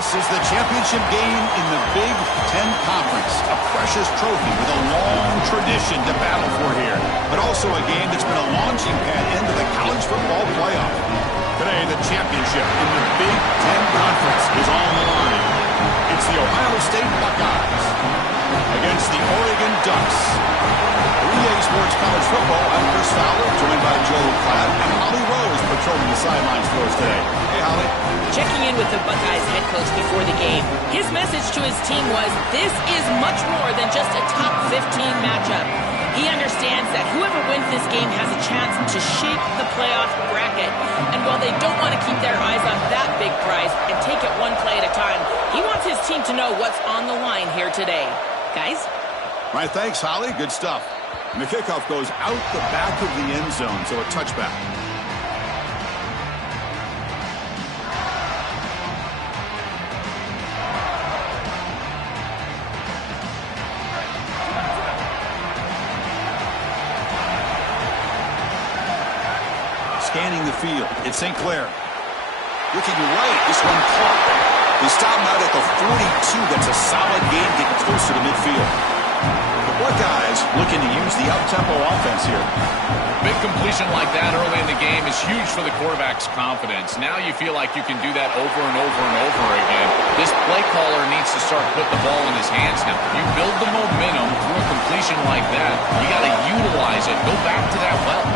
This is the championship game in the Big Ten Conference. A precious trophy with a long tradition to battle for here. But also a game that's been a launching pad into the college football playoff. Today, the championship in the Big Ten Conference is on the line. It's the Ohio State Buckeyes against the Oregon Ducks. 3A Sports College Football, I'm Chris Fowler, joined by Joe Klatt and Holly Rose patrolling the sidelines for us today. Hey, Holly. Checking in with the Buckeyes head coach before the game, his message to his team was, this is much more than just a top 15 matchup. He understands that whoever wins this game has a chance to shape the playoff bracket. And while they don't want to keep their eyes on that big prize and take it one play at a time, he wants his team to know what's on the line here today. Guys? All right, thanks, Holly. Good stuff. And the kickoff goes out the back of the end zone, so a touchback. Scanning the field, it's St. Clair. Looking right, this one caught. They stop him out at the 42. That's a solid gain, getting closer to midfield. The Buckeyes looking to use the up-tempo offense here. Big completion like that early in the game is huge for the quarterback's confidence. Now you feel like you can do that over and over and over again. This play caller needs to start putting the ball in his hands now. You build the momentum through a completion like that. You got to utilize it. Go back to that well.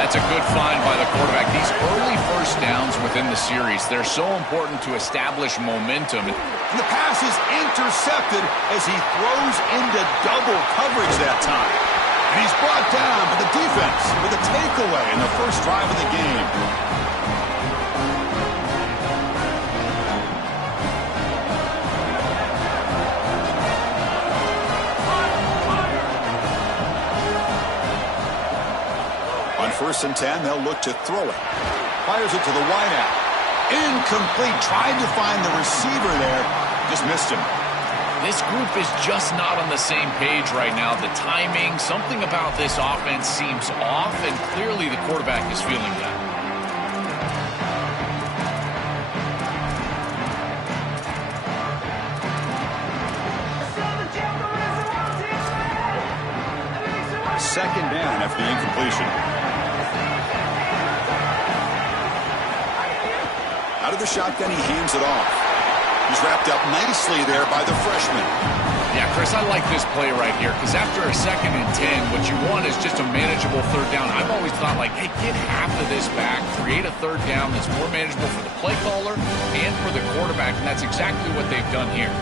That's a good find by the quarterback. These early first downs within the series, they're so important to establish momentum. And the pass is intercepted as he throws into double coverage that time. And he's brought down by the defense with a takeaway in the first drive of the game. On 1st and 10, they'll look to throw it. Fires it to the wideout. Incomplete. Tried to find the receiver there. Just missed him. This group is just not on the same page right now. The timing, something about this offense seems off, and clearly the quarterback is feeling that. Second down after the incompletion. Out of the shotgun, he hands it off. He's wrapped up nicely there by the freshman. Yeah, Chris, I like this play right here because after a 2nd and 10, what you want is just a manageable 3rd down. I've always thought, like, hey, get half of this back, create a 3rd down that's more manageable for the play caller and for the quarterback, and that's exactly what they've done here.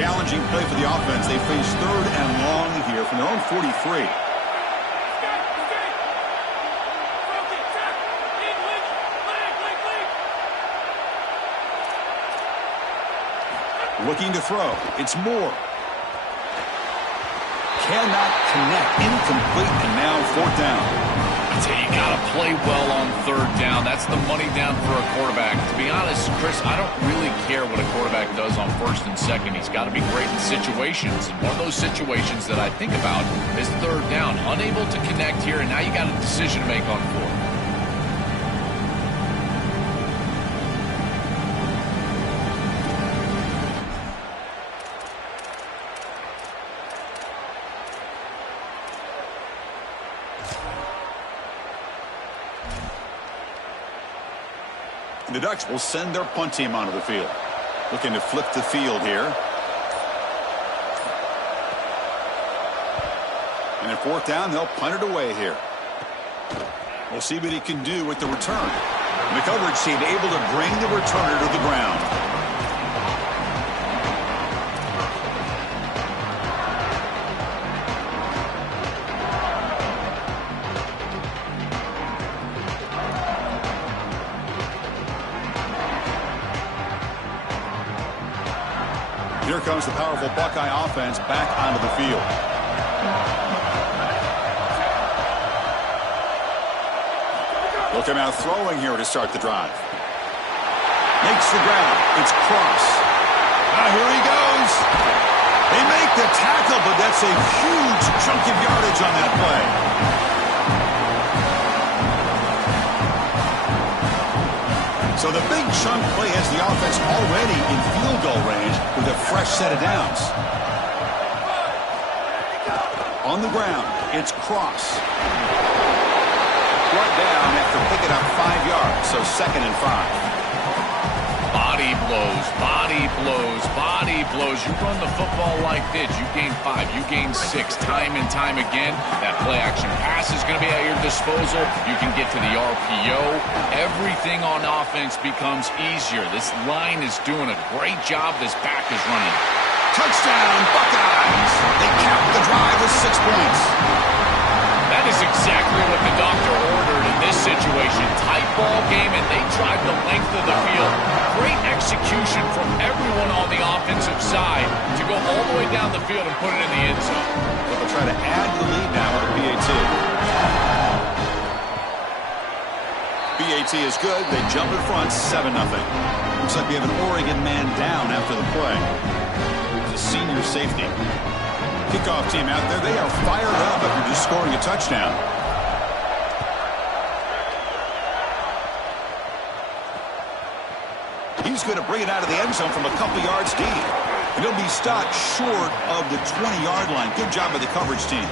Challenging play for the offense. They face 3rd and long here from their own 43. Looking to throw. It's Moore. Cannot connect. Incomplete, and now 4th down. I tell you, you got to play well on 3rd down. That's the money down for a quarterback. To be honest, Chris, I don't really care what a quarterback does on 1st and 2nd. He's got to be great in situations. And one of those situations that I think about is 3rd down. Unable to connect here, and now you got a decision to make on 4th. The Ducks will send their punt team onto the field. Looking to flip the field here. And at 4th down, they'll punt it away here. We'll see what he can do with the return. And the coverage team able to bring the returner to the ground. Here comes the powerful Buckeye offense back onto the field. Looking out throwing here to start the drive. Makes the grab. It's Cross. Here he goes. They make the tackle, but that's a huge chunk of yardage on that play. So the big chunk play has the offense already in field goal range with a fresh set of downs. On the ground, it's Cross. Brought down after picking up 5 yards, so 2nd and 5. Body blows, body blows, body blows. You run the football like this, you gain 5, you gain 6, time and time again. That play action pass is going to be at your disposal. You can get to the RPO. Everything on offense becomes easier. This line is doing a great job. This back is running. Touchdown, Buckeyes! They cap the drive with 6 points. That is exactly what the doctor ordered in this situation. Tight ball game, and they drive the length of the field. Great execution from everyone on the offensive side to go all the way down the field and put it in the end zone. But they'll try to add the lead now with a PAT. PAT is good. They jump in front, 7-0. Looks like we have an Oregon man down after the play. It's a senior safety. Kickoff team out there. They are fired up after just scoring a touchdown. He's going to bring it out of the end zone from a couple yards deep. And he'll be stopped short of the 20-yard line. Good job by the coverage team.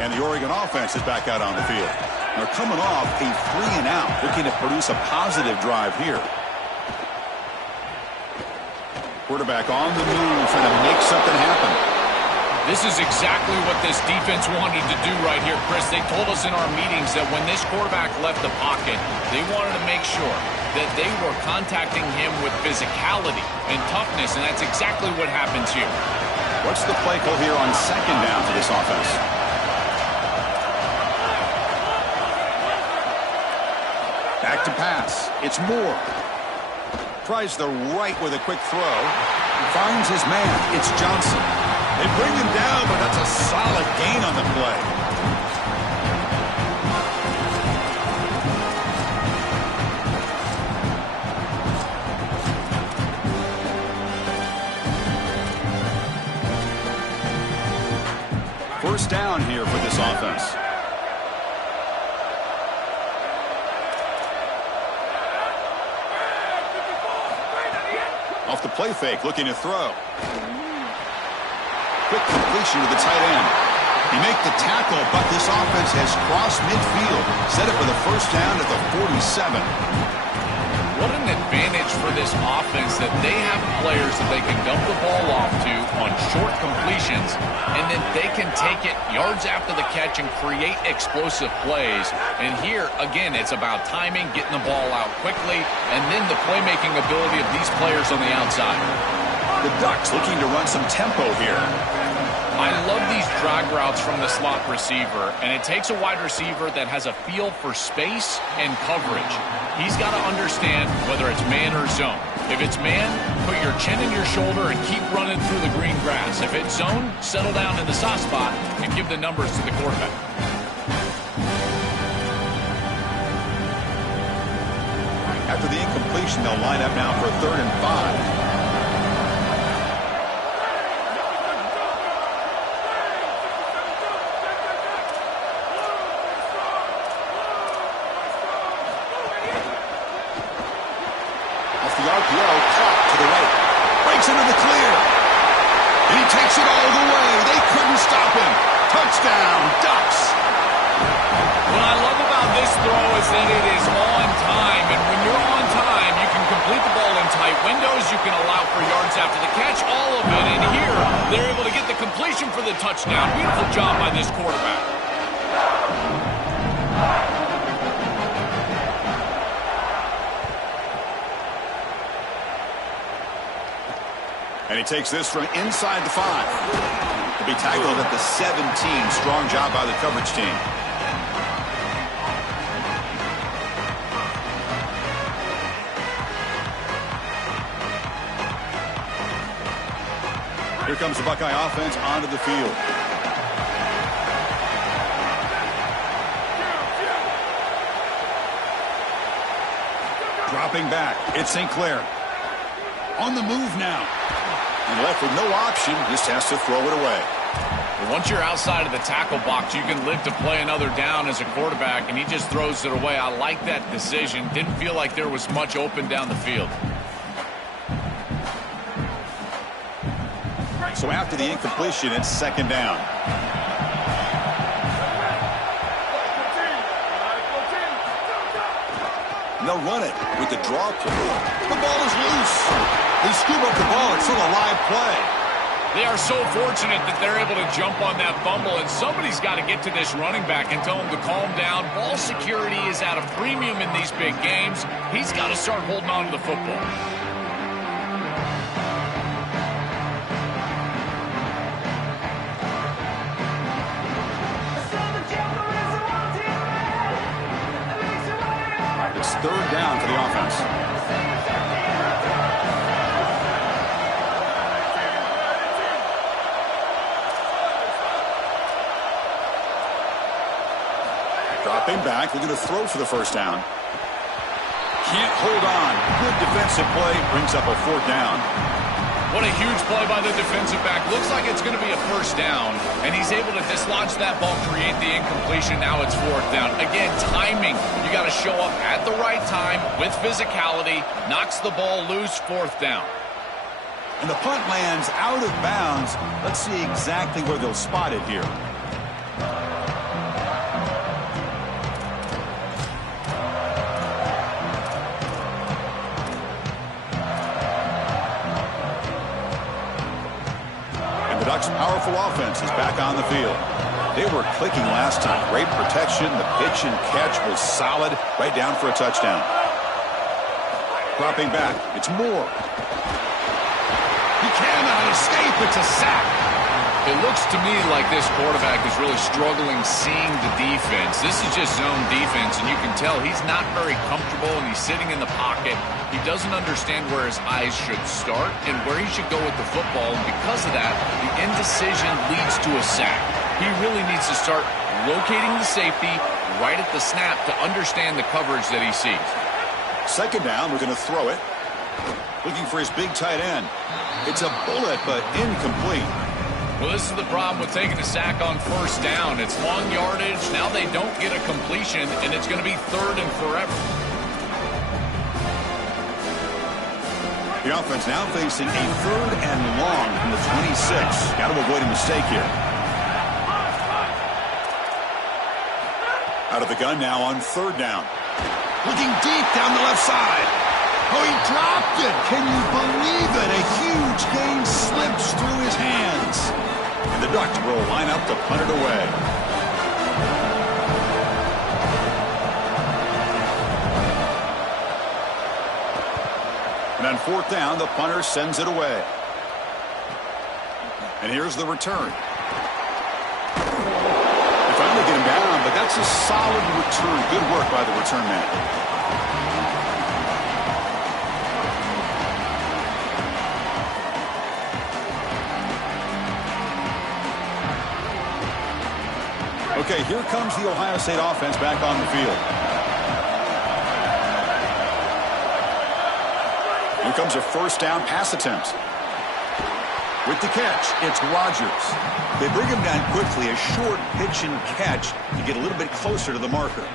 And the Oregon offense is back out on the field. They're coming off a 3-and-out, looking to produce a positive drive here. Quarterback on the move, trying to make something happen. This is exactly what this defense wanted to do right here, Chris. They told us in our meetings that when this quarterback left the pocket, they wanted to make sure that they were contacting him with physicality and toughness, and that's exactly what happens here. What's the play call here on 2nd down for this offense? Back to pass. It's Moore. Tries the right with a quick throw. Finds his man. It's Johnson. They bring him down, but that's a solid gain on the play. First down here for this offense. Off the play fake, looking to throw. Quick completion to the tight end. He makes the tackle, but this offense has crossed midfield. Set it for the first down at the 47. What an advantage for this offense that they have players that they can dump the ball off to on short completions, and then they can take it yards after the catch and create explosive plays. And here, again, it's about timing, getting the ball out quickly, and then the playmaking ability of these players on the outside. The Ducks looking to run some tempo here. I love these drag routes from the slot receiver, and it takes a wide receiver that has a feel for space and coverage. He's got to understand whether it's man or zone. If it's man, put your chin in your shoulder and keep running through the green grass. If it's zone, settle down in the soft spot and give the numbers to the quarterback. After the incompletion, they'll line up now for 3rd and 5. Into the clear. And he takes it all the way. They couldn't stop him. Touchdown, Ducks. What I love about this throw is that it is on time. And when you're on time, you can complete the ball in tight windows. You can allow for yards after the catch, all of it. And here, they're able to get the completion for the touchdown. Beautiful job by this quarterback. And he takes this from inside the 5. He'll be tackled at the 17. Strong job by the coverage team. Here comes the Buckeye offense onto the field. Dropping back, it's St. Clair. On the move now. And left with no option, just has to throw it away. Well, once you're outside of the tackle box, you can live to play another down as a quarterback, and he just throws it away. I like that decision. Didn't feel like there was much open down the field. So after the incompletion, it's second down. And they'll run it with the draw play. The ball is loose. They scoop up the ball. It's still a live play. They are so fortunate that they're able to jump on that fumble, and somebody's got to get to this running back and tell him to calm down. Ball security is at a premium in these big games. He's got to start holding on to the football. It's third down for the offense. Dropping back, looking to throw for the first down. Can't hold on. Good defensive play, brings up a fourth down. What a huge play by the defensive back. Looks like it's going to be a first down, and he's able to dislodge that ball, create the incompletion. Now it's fourth down. Again, timing. You got to show up at the right time with physicality. Knocks the ball loose, fourth down. And the punt lands out of bounds. Let's see exactly where they'll spot it here. Ducks' powerful offense is back on the field. They were clicking last time. Great protection. The pitch and catch was solid. Right down for a touchdown. Dropping back. It's Moore. He cannot escape. It's a sack. It looks to me like this quarterback is really struggling seeing the defense. This is just zone defense, and you can tell he's not very comfortable, and he's sitting in the pocket. He doesn't understand where his eyes should start and where he should go with the football, and because of that, the indecision leads to a sack. He really needs to start locating the safety right at the snap to understand the coverage that he sees. Second down, we're going to throw it. Looking for his big tight end. It's a bullet, but incomplete. Well, this is the problem with taking a sack on first down. It's long yardage. Now they don't get a completion, and it's going to be third and forever. The offense now facing a third and long from the 26. Got to avoid a mistake here. Out of the gun now on third down. Looking deep down the left side. Oh, he dropped it. Can you believe it? A huge gain slips through his hands. And the Ducks will line up to punt it away. And on fourth down, the punter sends it away. And here's the return. They finally get him down, but that's a solid return. Good work by the return man. Okay, here comes the Ohio State offense back on the field. Here comes a first down pass attempt. With the catch, it's Rodgers. They bring him down quickly, a short pitch and catch to get a little bit closer to the marker.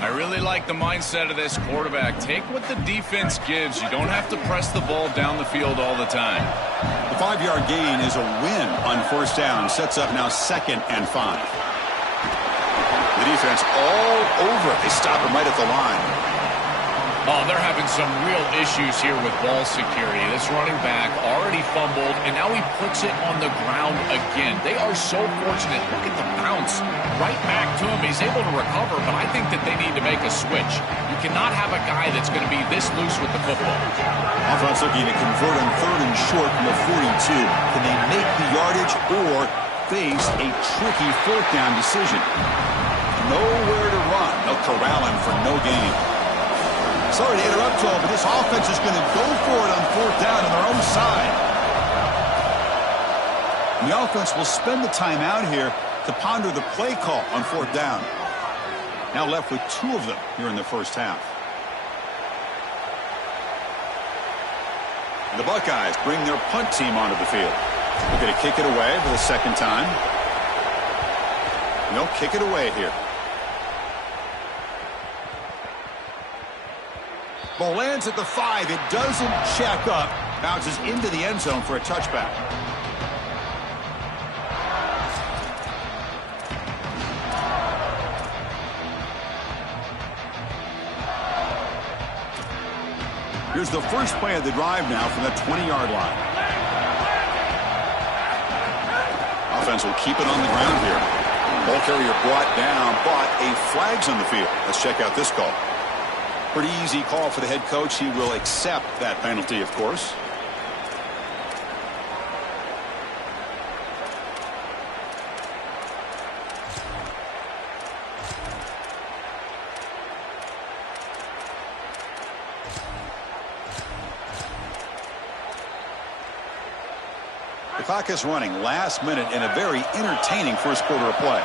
I really like the mindset of this quarterback. Take what the defense gives. You don't have to press the ball down the field all the time. The 5-yard gain is a win on first down. Sets up now second and 5. The defense all over it. They stop him right at the line. Oh, they're having some real issues here with ball security. This running back already fumbled, and now he puts it on the ground again. They are so fortunate. Look at the bounce right back to him. He's able to recover, but I think that they need to make a switch. You cannot have a guy that's going to be this loose with the football. Offense looking to convert on third and short from the 42. Can they make the yardage or face a tricky fourth down decision? Nowhere to run. They'll corral him for no gain. Sorry to interrupt you all, but this offense is going to go for it on fourth down on their own side. And the offense will spend the time out here to ponder the play call on fourth down. Now left with 2 of them here in the first half. The Buckeyes bring their punt team onto the field. They're going to kick it away for the second time. And they'll kick it away here. Ball lands at the 5. It doesn't check up. Bounces into the end zone for a touchback. Here's the first play of the drive now from the 20-yard line. Offense will keep it on the ground here. Ball carrier brought down, but a flag's on the field. Let's check out this call. Pretty easy call for the head coach. He will accept that penalty, of course. The clock is running last minute in a very entertaining first quarter of play.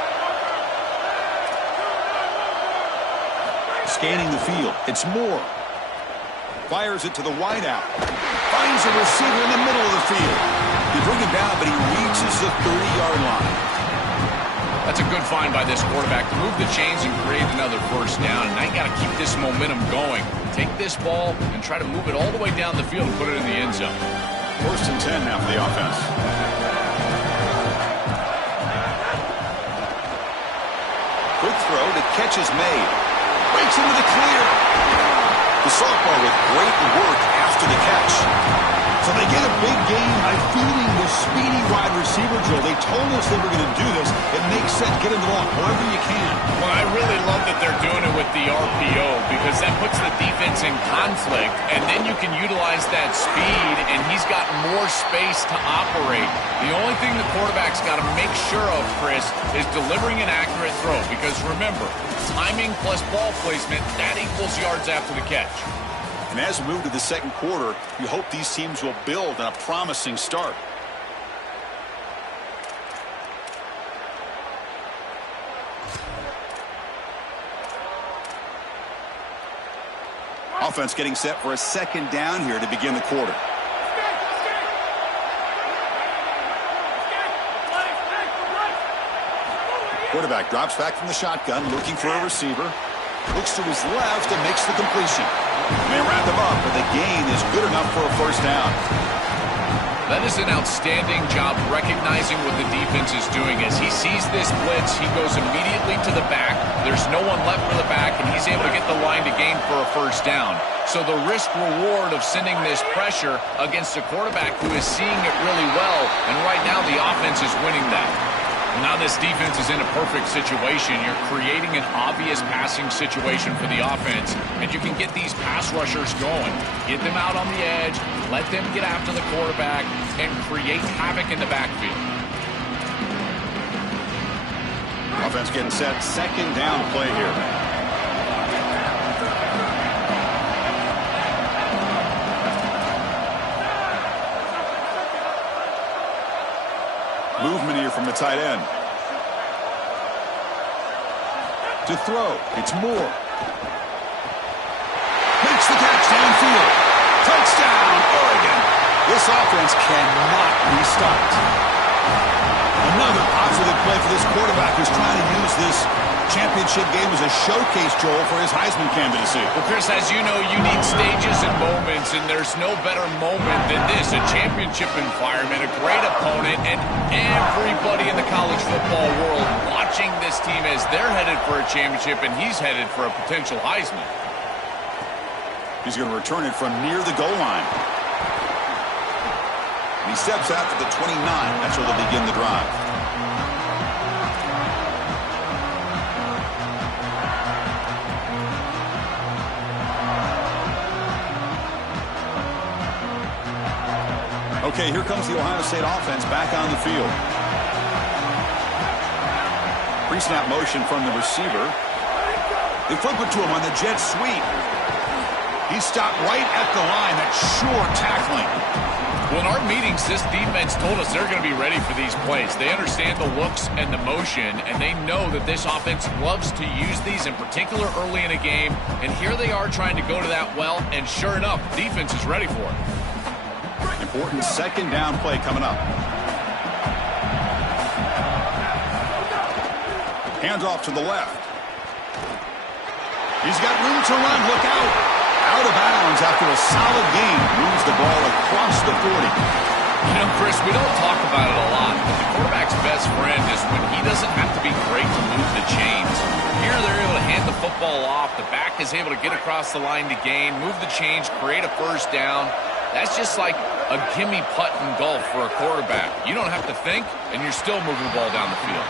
Scanning the field. It's Moore. Fires it to the wideout. Finds a receiver in the middle of the field. They bring him down, but he reaches the 30-yard line. That's a good find by this quarterback to move the chains and create another first down. And now you got to keep this momentum going. Take this ball and try to move it all the way down the field and put it in the end zone. First and 10 now for the offense. Quick throw. The catch is made. Breaks into the clear. The sophomore with great work after the catch. So they get a big gain by feeding the speedy wide receiver drill. They told us they were going to do this. It makes sense. Get him the ball however you can. Well, I really love that they're doing it with the RPO because that puts the defense in conflict, and then you can utilize that speed, and he's got more space to operate. The only thing the quarterback's got to make sure of, Chris, is delivering an accurate throw because, remember, timing plus ball placement, that equals yards after the catch. And as we move to the second quarter, you hope these teams will build on a promising start. Offense getting set for a second down here to begin the quarter. Quarterback drops back from the shotgun, looking for a receiver. Looks to his left and makes the completion. They wrap him up, but the gain is good enough for a first down. That is an outstanding job recognizing what the defense is doing. As he sees this blitz, he goes immediately to the back. There's no one left for the back, and he's able to get the line to gain for a first down. So the risk-reward of sending this pressure against a quarterback who is seeing it really well, and right now the offense is winning that. Now this defense is in a perfect situation. You're creating an obvious passing situation for the offense, and you can get these pass rushers going. Get them out on the edge, let them get after the quarterback, and create havoc in the backfield. Offense getting set. Second down play here. Movement here from the tight end. To throw, it's Moore. Makes the catch downfield. Touchdown, Oregon. This offense cannot be stopped. Another positive play for this quarterback who's trying to use this championship game as a showcase, Joel, for his Heisman candidacy. Well, Chris, as you know, you need stages and moments, and there's no better moment than this, a championship environment, a great opponent, and everybody in the college football world watching this team as they're headed for a championship, and he's headed for a potential Heisman. He's going to return it from near the goal line. And he steps out to the 29. That's where they'll begin the drive. Okay, here comes the Ohio State offense back on the field. Pre-snap motion from the receiver. They flip it to him on the jet sweep. He stopped right at the line. That's sure tackling. Well, in our meetings, this defense told us they're going to be ready for these plays. They understand the looks and the motion, and they know that this offense loves to use these, in particular early in a game. And here they are trying to go to that well, and sure enough, defense is ready for it. important second down play coming up. Hands off to the left. He's got room to run. Look out. Out of bounds after a solid gain. Moves the ball across the 40. You know, Chris, we don't talk about it a lot, but the quarterback's best friend is when he doesn't have to be great to move the chains. Here they're able to hand the football off. The back is able to get across the line to gain, move the chains, create a first down. That's just like a gimme putt in golf for a quarterback. You don't have to think, and you're still moving the ball down the field.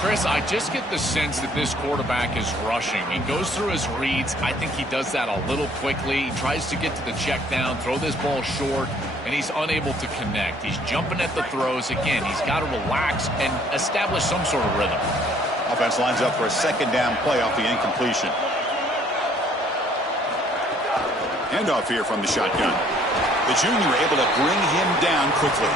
Chris, I just get the sense that this quarterback is rushing. He goes through his reads. I think he does that a little quickly. He tries to get to the check down, throw this ball short, and he's unable to connect. He's jumping at the throws. Again, he's got to relax and establish some sort of rhythm. Offense lines up for a second down play off the incompletion. Handoff here from the shotgun. The junior able to bring him down quickly.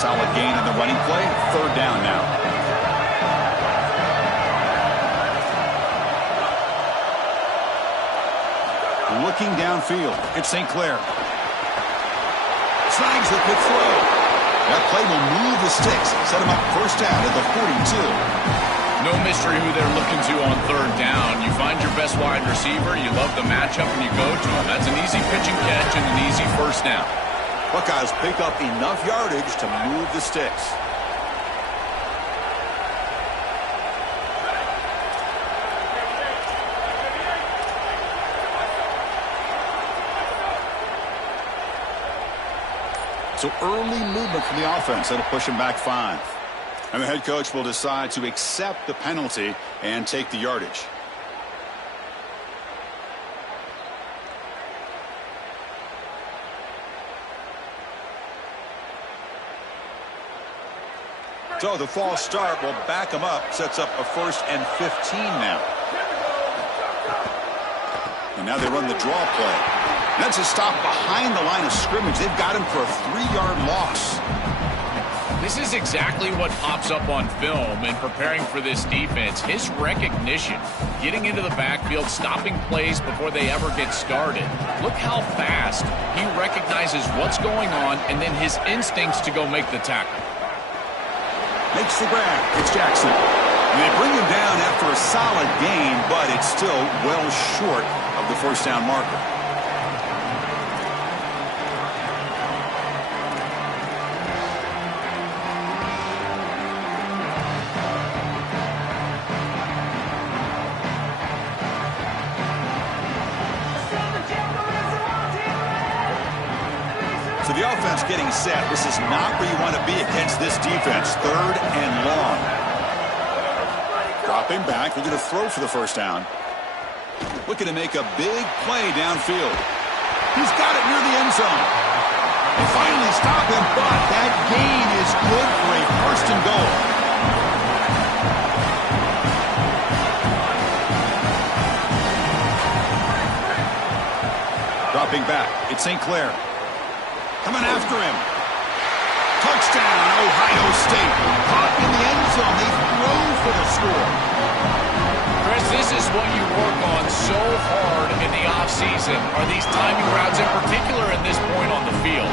Solid gain in the running play. Third down now. Looking downfield. It's St. Clair. Snags the quick throw. That play will move the sticks. Set him up first down at the 42. No mystery who they're looking to on third down. You find your best wide receiver. You love the matchup and you go to him. That's an easy pitch and catch and an easy first down. Buckeyes pick up enough yardage to move the sticks. So early movement from the offense. That'll push him back 5. And the head coach will decide to accept the penalty and take the yardage. So the false start will back him up. Sets up a 1st and 15 now. And now they run the draw play. That's a stop behind the line of scrimmage. They've got him for a 3-yard loss. This is exactly what pops up on film in preparing for this defense. His recognition, getting into the backfield, stopping plays before they ever get started. Look how fast he recognizes what's going on and then his instincts to go make the tackle. Makes the grab. It's Jackson. And they bring him down after a solid gain, but it's still well short of the first down marker. So the offense getting set. This is not where you want to be against this defense. 3rd and long. Dropping back. Looking to throw for the first down. Looking to make a big play downfield. He's got it near the end zone. They finally stop him, but that gain is good for a 1st and goal. Dropping back. It's St. Clair. Coming after him. Touchdown, Ohio State. Caught in the end zone. They throw for the score. Chris, this is what you work on so hard in the offseason, are these timing routes in particular at this point on the field.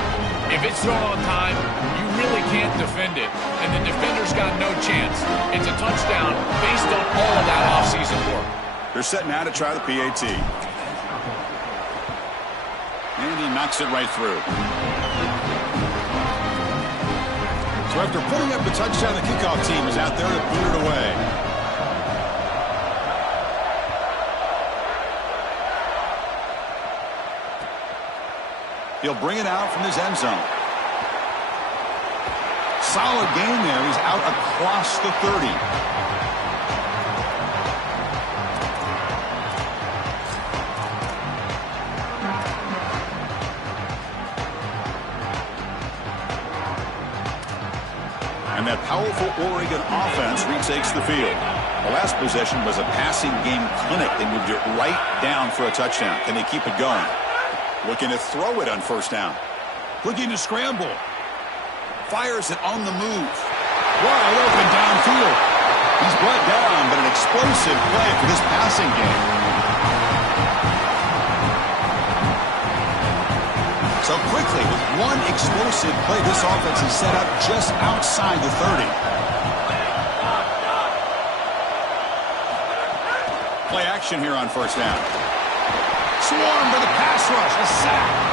If it's thrown on time, you really can't defend it, and the defender's got no chance. It's a touchdown based on all of that offseason work. They're setting out to try the PAT. And he knocks it right through. So after putting up the touchdown, the kickoff team is out there to boot it away. He'll bring it out from his end zone. Solid gain there. He's out across the 30. And that powerful powerful Oregon offense retakes the field. The last possession was a passing game clinic. They moved it right down for a touchdown. Can they keep it going? Looking to throw it on first down. Looking to scramble. Fires it on the move. Wide open downfield. He's brought down, but an explosive play for this passing game. So quickly, with one explosive play, this offense is set up just outside the 30. Play action here on first down. Swarm for the pass rush. A sack.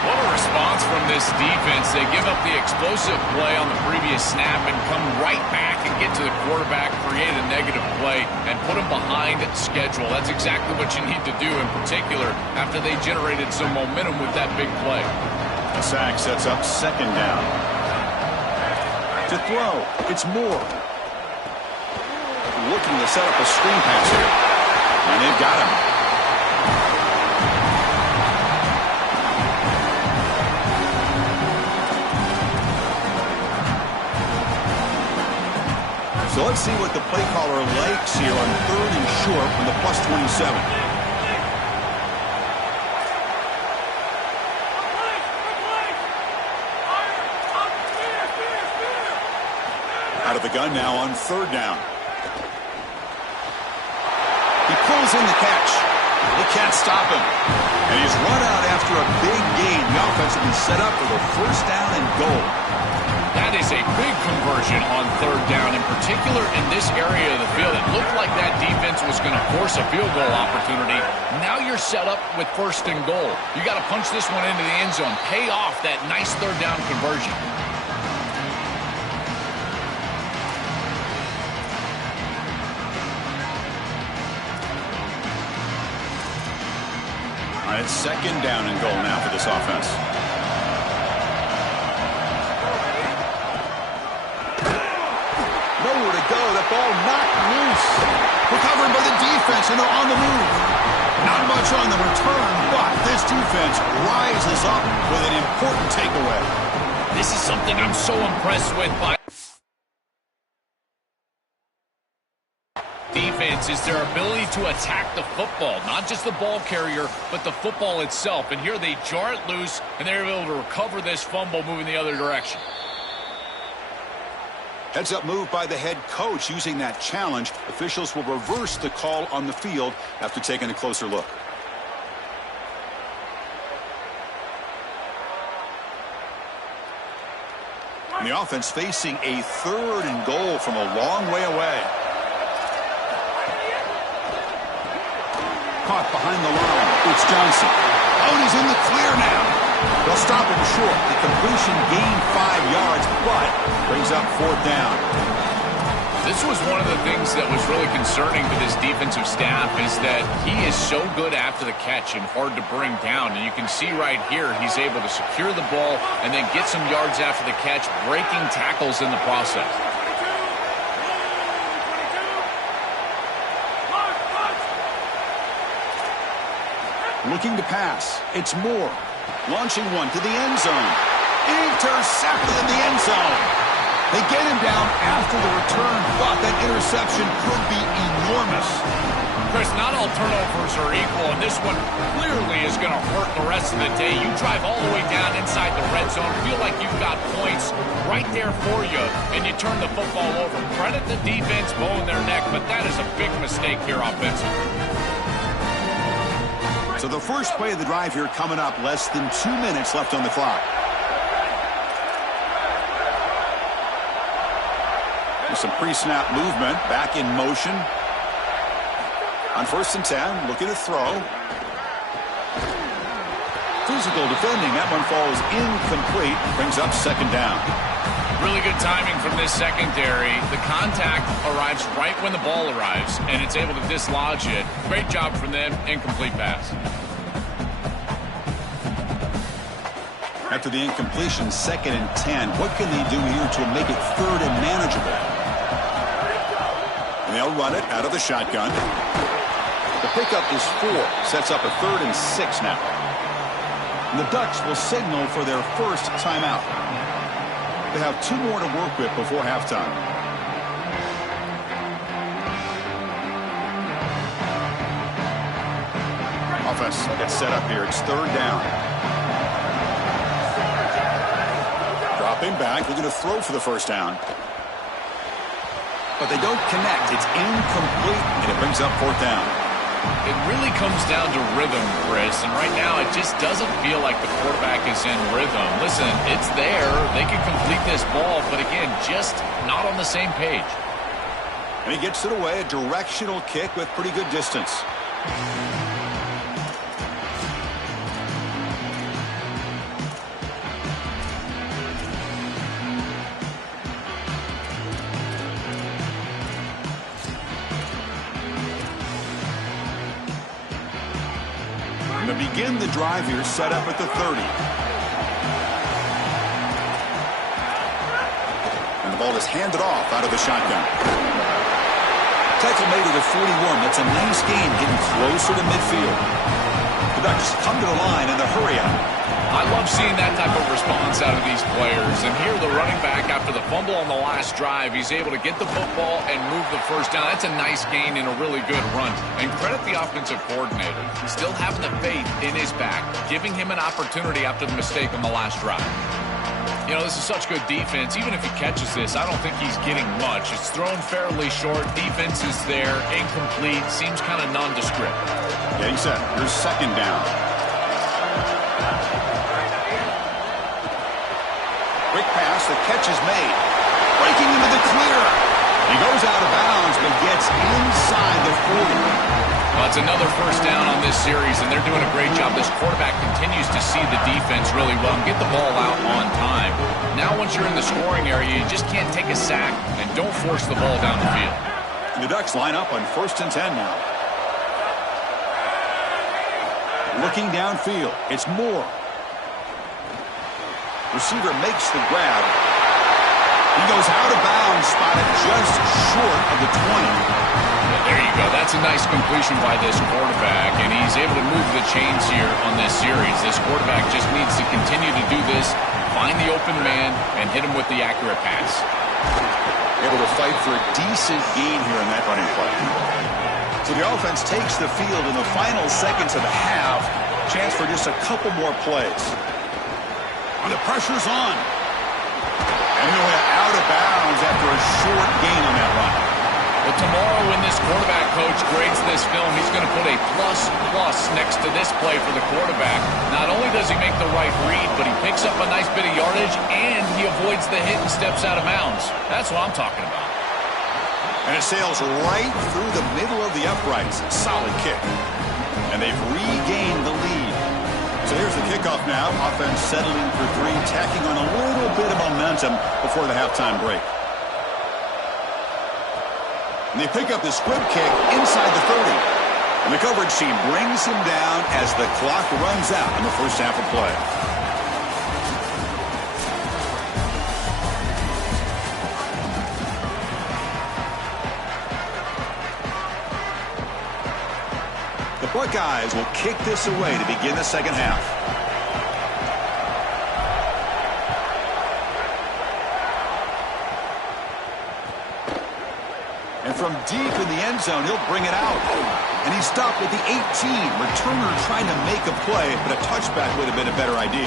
What a response from this defense. They give up the explosive play on the previous snap and come right back and get to the quarterback, create a negative play, and put him behind schedule. That's exactly what you need to do, in particular, after they generated some momentum with that big play. The sack sets up second down. To throw, it's Moore. Looking to set up a screen pass here. And they've got him. So let's see what the play caller likes here on 3rd and short from the +27. Out of the gun now on 3rd down. He pulls in the catch. They can't stop him. And he's run out after a big gain. The offense will be set up for the first down and goal. That is a big conversion on 3rd down, in particular in this area of the field. It looked like that defense was going to force a field goal opportunity. Now you're set up with 1st and goal. You got to punch this one into the end zone. Pay off that nice 3rd down conversion. All right, 2nd down and goal now for this offense. Nowhere to go. That ball knocked loose. Recovered by the defense, and they're on the move. Not much on the return, but this defense rises up with an important takeaway. This is something I'm so impressed with by defense, is their ability to attack the football. Not just the ball carrier, but the football itself. And here they jar it loose, and they're able to recover this fumble moving the other direction. Heads up move by the head coach using that challenge. Officials will reverse the call on the field after taking a closer look. And the offense facing a 3rd and goal from a long way away. Caught behind the line. It's Johnson. Oh, and he's in the clear now. They'll stop him short. The completion gained 5 yards, but brings up 4th down. This was one of the things that was really concerning to this defensive staff, is that he is so good after the catch and hard to bring down. And you can see right here, he's able to secure the ball and then get some yards after the catch, breaking tackles in the process. Looking to pass. It's Moore. Launching one to the end zone. Intercepted in the end zone. They get him down after the return, but that interception could be enormous. Chris, not all turnovers are equal, and this one clearly is going to hurt the rest of the day. You drive all the way down inside the red zone, feel like you've got points right there for you, and you turn the football over. Credit the defense bowing their neck, but that is a big mistake here offensively. So the first play of the drive here coming up, less than 2 minutes left on the clock. There's some pre-snap movement, back in motion. On 1st and 10, looking to throw. Physical defending, that one falls incomplete, brings up 2nd down. Really good timing from this secondary. The contact arrives right when the ball arrives, and it's able to dislodge it. Great job from them. Incomplete pass. After the incompletion, 2nd and 10. What can they do here to make it 3rd and manageable? And they'll run it out of the shotgun. The pickup is 4. Sets up a 3rd and 6 now. And the Ducks will signal for their first timeout. They have 2 more to work with before halftime. offense gets set up here. It's third down. Dropping back, looking to throw for the first down. But they don't connect. It's incomplete, and it brings up fourth down. It really comes down to rhythm, Chris, and right now it just doesn't feel like the quarterback is in rhythm. Listen, it's there. They can complete this ball, but again, just not on the same page. And he gets it away, a directional kick with pretty good distance. To begin the drive here, set up at the 30. And the ball is handed off out of the shotgun. Tackle made at the 41. That's a nice gain, getting closer to midfield. The Ducks come to the line in the hurry up. I love seeing that type of response out of these players. And here the running back, after the fumble on the last drive, he's able to get the football and move the first down. That's a nice gain and a really good run. And credit the offensive coordinator. Still having the faith in his back, giving him an opportunity after the mistake on the last drive. You know, this is such good defense. Even if he catches this, I don't think he's getting much. It's thrown fairly short. Defense is there. Incomplete. Seems kind of nondescript. Getting set. Here's second down. Quick pass, the catch is made. Breaking into the clear. He goes out of bounds, but gets inside the 40. Well, it's another first down on this series, and they're doing a great job. This quarterback continues to see the defense really well and get the ball out on time. Now, once you're in the scoring area, you just can't take a sack and don't force the ball down the field. And the Ducks line up on 1st and 10 now. Looking downfield, it's Moore. Receiver makes the grab. He goes out of bounds, spotted just short of the 20. There you go. That's a nice completion by this quarterback, and he's able to move the chains here on this series. This quarterback just needs to continue to do this, find the open man, and hit him with the accurate pass. Able to fight for a decent gain here in that running play. So the offense takes the field in the final seconds of the half. Chance for just a couple more plays. And the pressure's on. And he'll hit out of bounds after a short gain on that run. Well, tomorrow when this quarterback coach grades this film, he's going to put a plus next to this play for the quarterback. Not only does he make the right read, but he picks up a nice bit of yardage, and he avoids the hit and steps out of bounds. That's what I'm talking about. And it sails right through the middle of the uprights. Solid kick. And they've regained the lead. So here's the kickoff now. Offense settling for 3, tacking on a little bit of momentum before the halftime break. And they pick up the squib kick inside the 30. And the coverage team brings him down as the clock runs out in the first half of play. The Buckeyes will kick this away to begin the second half. And from deep in the end zone, he'll bring it out. And he stopped at the 18. Returner trying to make a play, but a touchback would have been a better idea.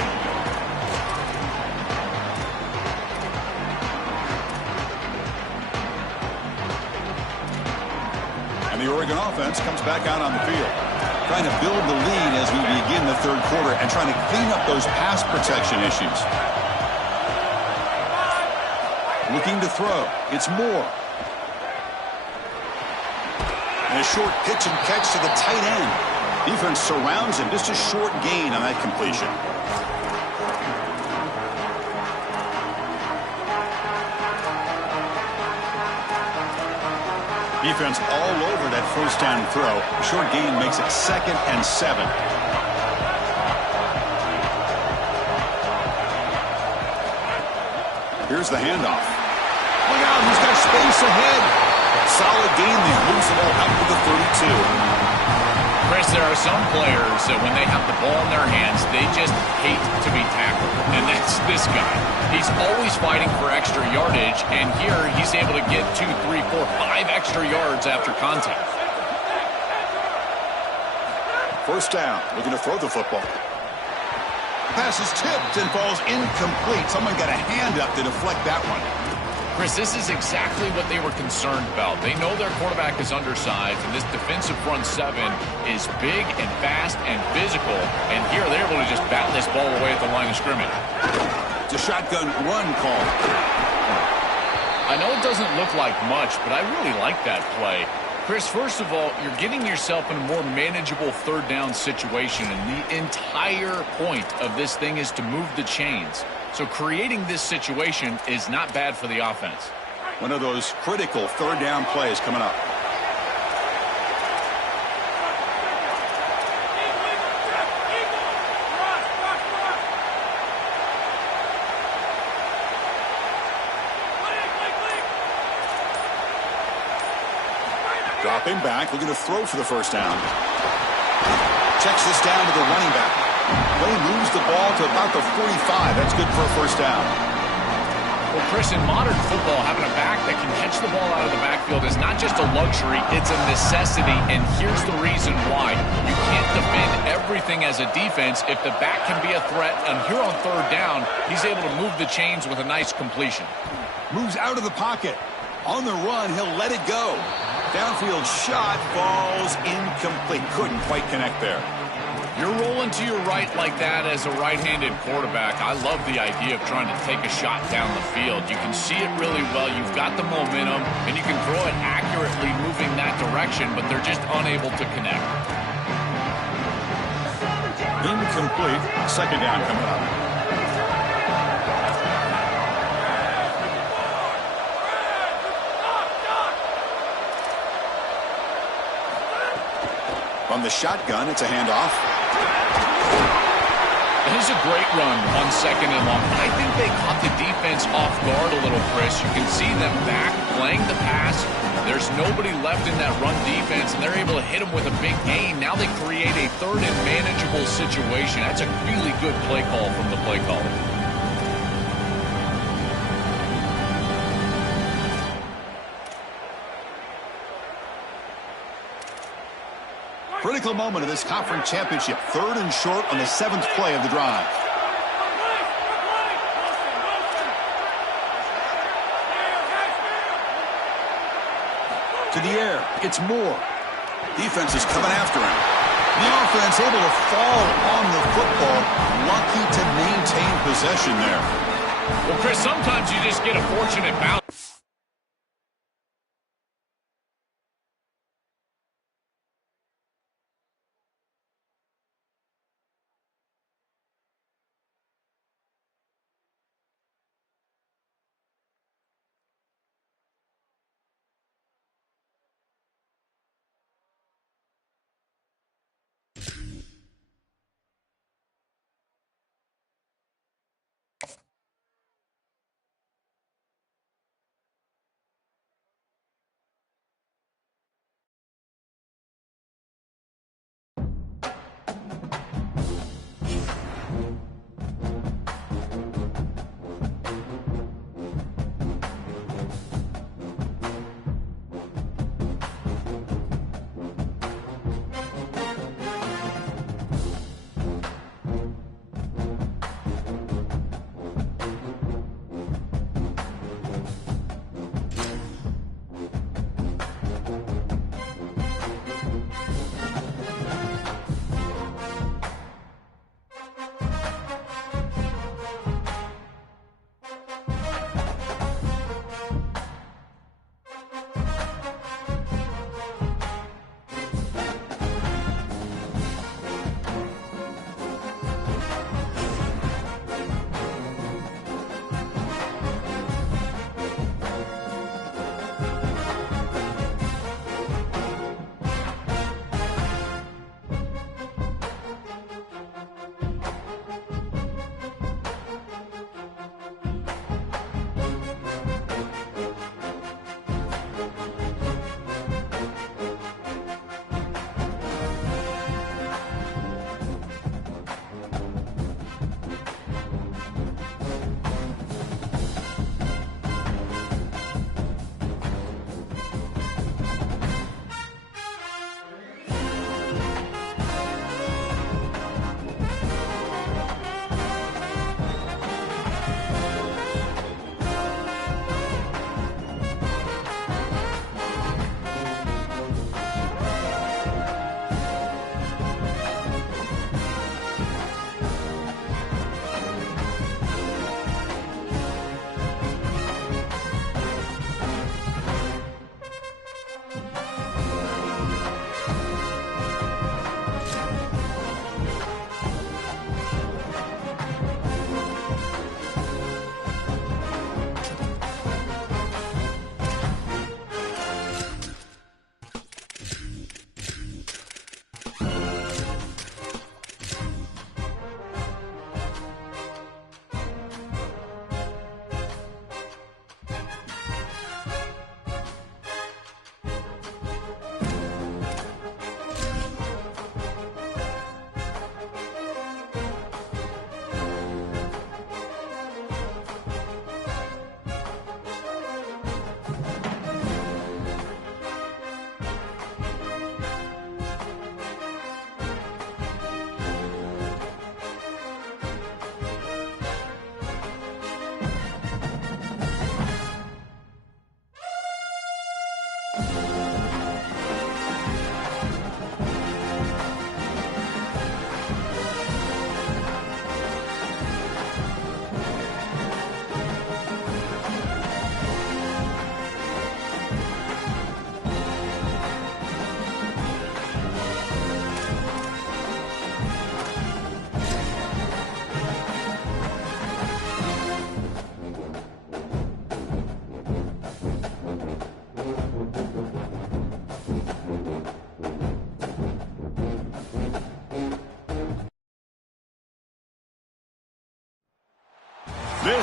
And the Oregon offense comes back out on the field, trying to build the lead as we begin the third quarter and trying to clean up those pass protection issues. Looking to throw. It's Moore. And a short pitch and catch to the tight end. Defense surrounds him. Just a short gain on that completion. Defense all over that first down throw. A short gain makes it 2nd and 7. Here's the handoff. Look out, he's got space ahead. Solid gain. They lose the ball out to the 32. Chris, there are some players that when they have the ball in their hands, they just hate to be tackled. And that's this guy. He's always fighting for extra yardage, and here he's able to get 2, 3, 4, 5 extra yards after contact. First down, looking to throw the football. Pass is tipped and falls incomplete. Someone got a hand up to deflect that one. Chris, this is exactly what they were concerned about. They know their quarterback is undersized, and this defensive front seven is big and fast and physical. And here they're able to just bat this ball away at the line of scrimmage. It's a shotgun run call. I know it doesn't look like much, but I really like that play. Chris, first of all, you're getting yourself in a more manageable third down situation, and the entire point of this thing is to move the chains. So creating this situation is not bad for the offense. One of those critical third down plays coming up. Dropping back, looking to throw for the first down. Checks this down to the running back. Play moves the ball to about the 45. That's good for a first down. Well, Chris, in modern football, having a back that can catch the ball out of the backfield is not just a luxury, it's a necessity, and here's the reason why. You can't defend everything as a defense if the back can be a threat, and here on third down, he's able to move the chains with a nice completion. Moves out of the pocket. On the run, he'll let it go. Downfield shot falls incomplete. Couldn't quite connect there. You're rolling to your right like that as a right-handed quarterback. I love the idea of trying to take a shot down the field. You can see it really well. You've got the momentum, and you can throw it accurately moving that direction, but they're just unable to connect. Incomplete. Second down coming up. On the shotgun, it's a handoff. That is a great run on second and long. I think they caught the defense off guard a little, Chris. You can see them back playing the pass. There's nobody left in that run defense, and they're able to hit them with a big gain. Now they create a third and manageable situation. That's a really good play call from the play caller. Critical moment of this conference championship. Third and short on the 7th play of the drive. To the air. It's Moore. Defense is coming after him. The offense able to fall on the football. Lucky to maintain possession there. Well, Chris, sometimes you just get a fortunate bounce.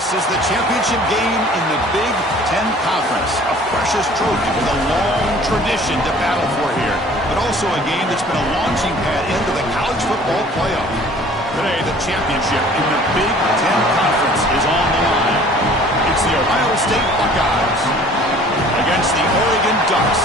This is the championship game in the Big Ten Conference. A precious trophy with a long tradition to battle for here. But also a game that's been a launching pad into the college football playoff. Today, the championship in the Big Ten Conference is on the line. It's the Ohio State Buckeyes against the Oregon Ducks.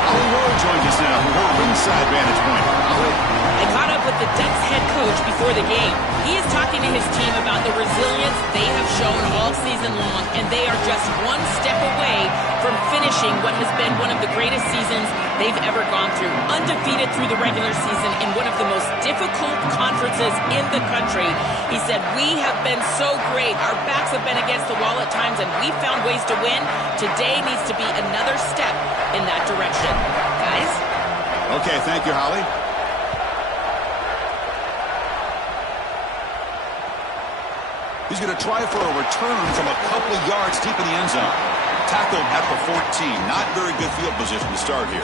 Holly Rowe joins us now from her ringside vantage point. Holly? I caught up with the Ducks head coach before the game. He is talking to his team about the resilience they have shown all season long, and they are just one step away from finishing what has been one of the greatest seasons they've ever gone through. Undefeated through the regular season in one of the most difficult conferences in the country. He said, "We have been so great. Our backs have been against the wall at times, and we found ways to win. Today needs to be another step in that direction." Guys? Okay, thank you, Holly. He's going to try for a return from a couple of yards deep in the end zone. Tackled at the 14. Not very good field position to start here.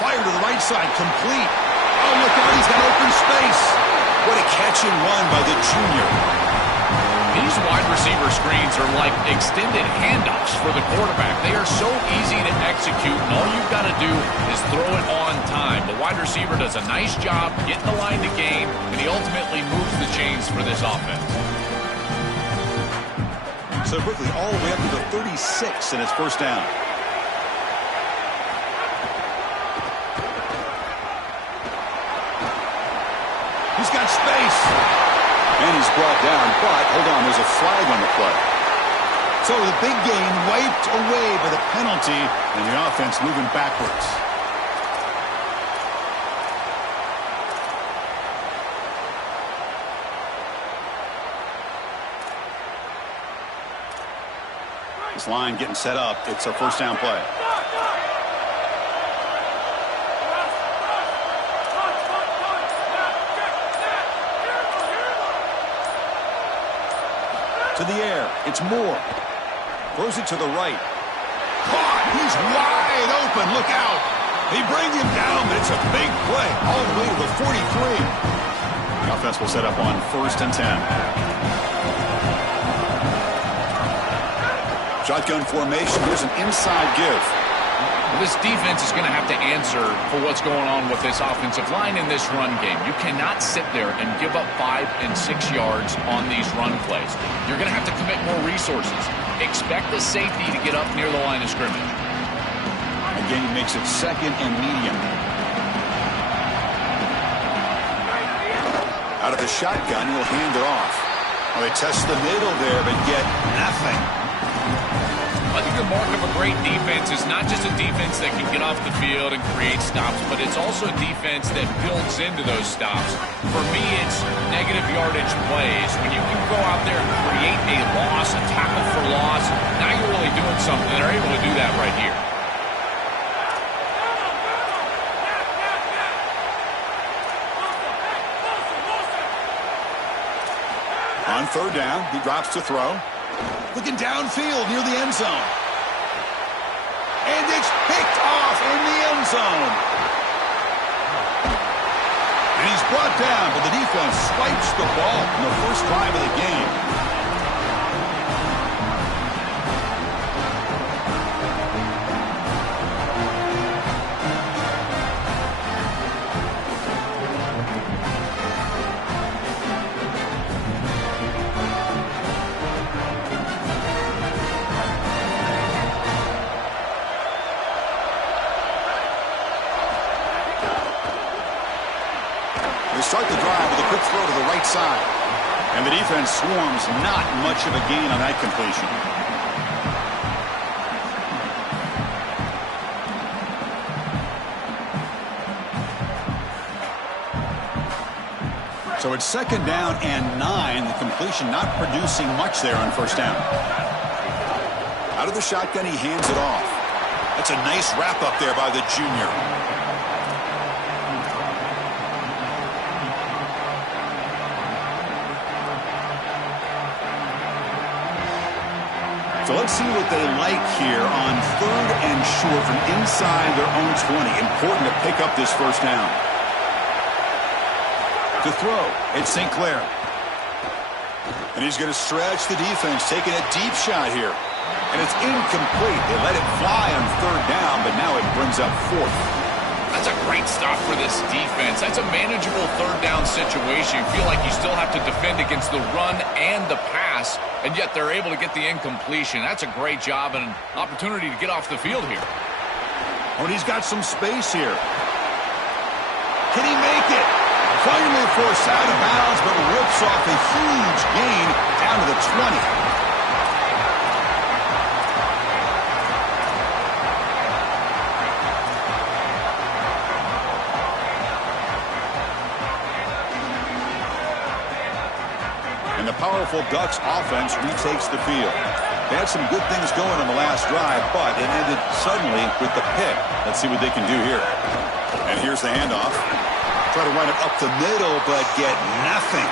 Fire to the right side, complete. Oh, look out, he's got open space. What a catch and run by the junior. These wide receiver screens are like extended handoffs for the quarterback. They are so easy to execute, and all you've got to do is throw it on time. The wide receiver does a nice job getting the line to gain, and he ultimately moves the chains for this offense. So quickly, all the way up to the 36, and it's first down. He's got space. And he's brought down, but hold on, there's a flag on the play. So the big gain wiped away by the penalty, and the offense moving backwards. This line getting set up. It's a first down play. To the air, it's Moore. Throws it to the right. Caught! He's wide open. Look out! They bring him down, but it's a big play. All the way to the 43. The offense will set up on 1st and 10. Shotgun formation. Here's an inside give. This defense is going to have to answer for what's going on with this offensive line in this run game. You cannot sit there and give up 5 and 6 yards on these run plays. You're going to have to commit more resources. Expect the safety to get up near the line of scrimmage. Again, he makes it 2nd and medium. Out of the shotgun, he'll hand it off. Well, they test the middle there, but get nothing. I think the mark of a great defense is not just a defense that can get off the field and create stops, but it's also a defense that builds into those stops. For me, it's negative yardage plays. When you can go out there and create a loss, a tackle for loss, now you're really doing something. They're able to do that right here. On 3rd down, he drops to throw. Looking downfield near the end zone. And it's picked off in the end zone. And he's brought down, but the defense swipes the ball in the first drive of the game. They start the drive with a quick throw to the right side. And the defense swarms. Not much of a gain on that completion. So it's 2nd down and 9. The completion not producing much there on 1st down. Out of the shotgun, he hands it off. That's a nice wrap up there by the junior. So let's see what they like here on 3rd and short from inside their own 20. Important to pick up this 1st down. To throw, it's St. Clair. And he's going to stretch the defense, taking a deep shot here. And it's incomplete. They let it fly on 3rd down, but now it brings up 4th. That's a great stop for this defense. That's a manageable 3rd down situation. You feel like you still have to defend against the run and the pass, and yet they're able to get the incompletion. That's a great job and an opportunity to get off the field here. Oh, and he's got some space here. Can he make it? Finally forced out of bounds, but rips off a huge gain down to the 20. And the powerful Ducks offense retakes the field. They had some good things going on the last drive, but it ended suddenly with the pick. Let's see what they can do here. And here's the handoff. Try to run it up the middle, but get nothing.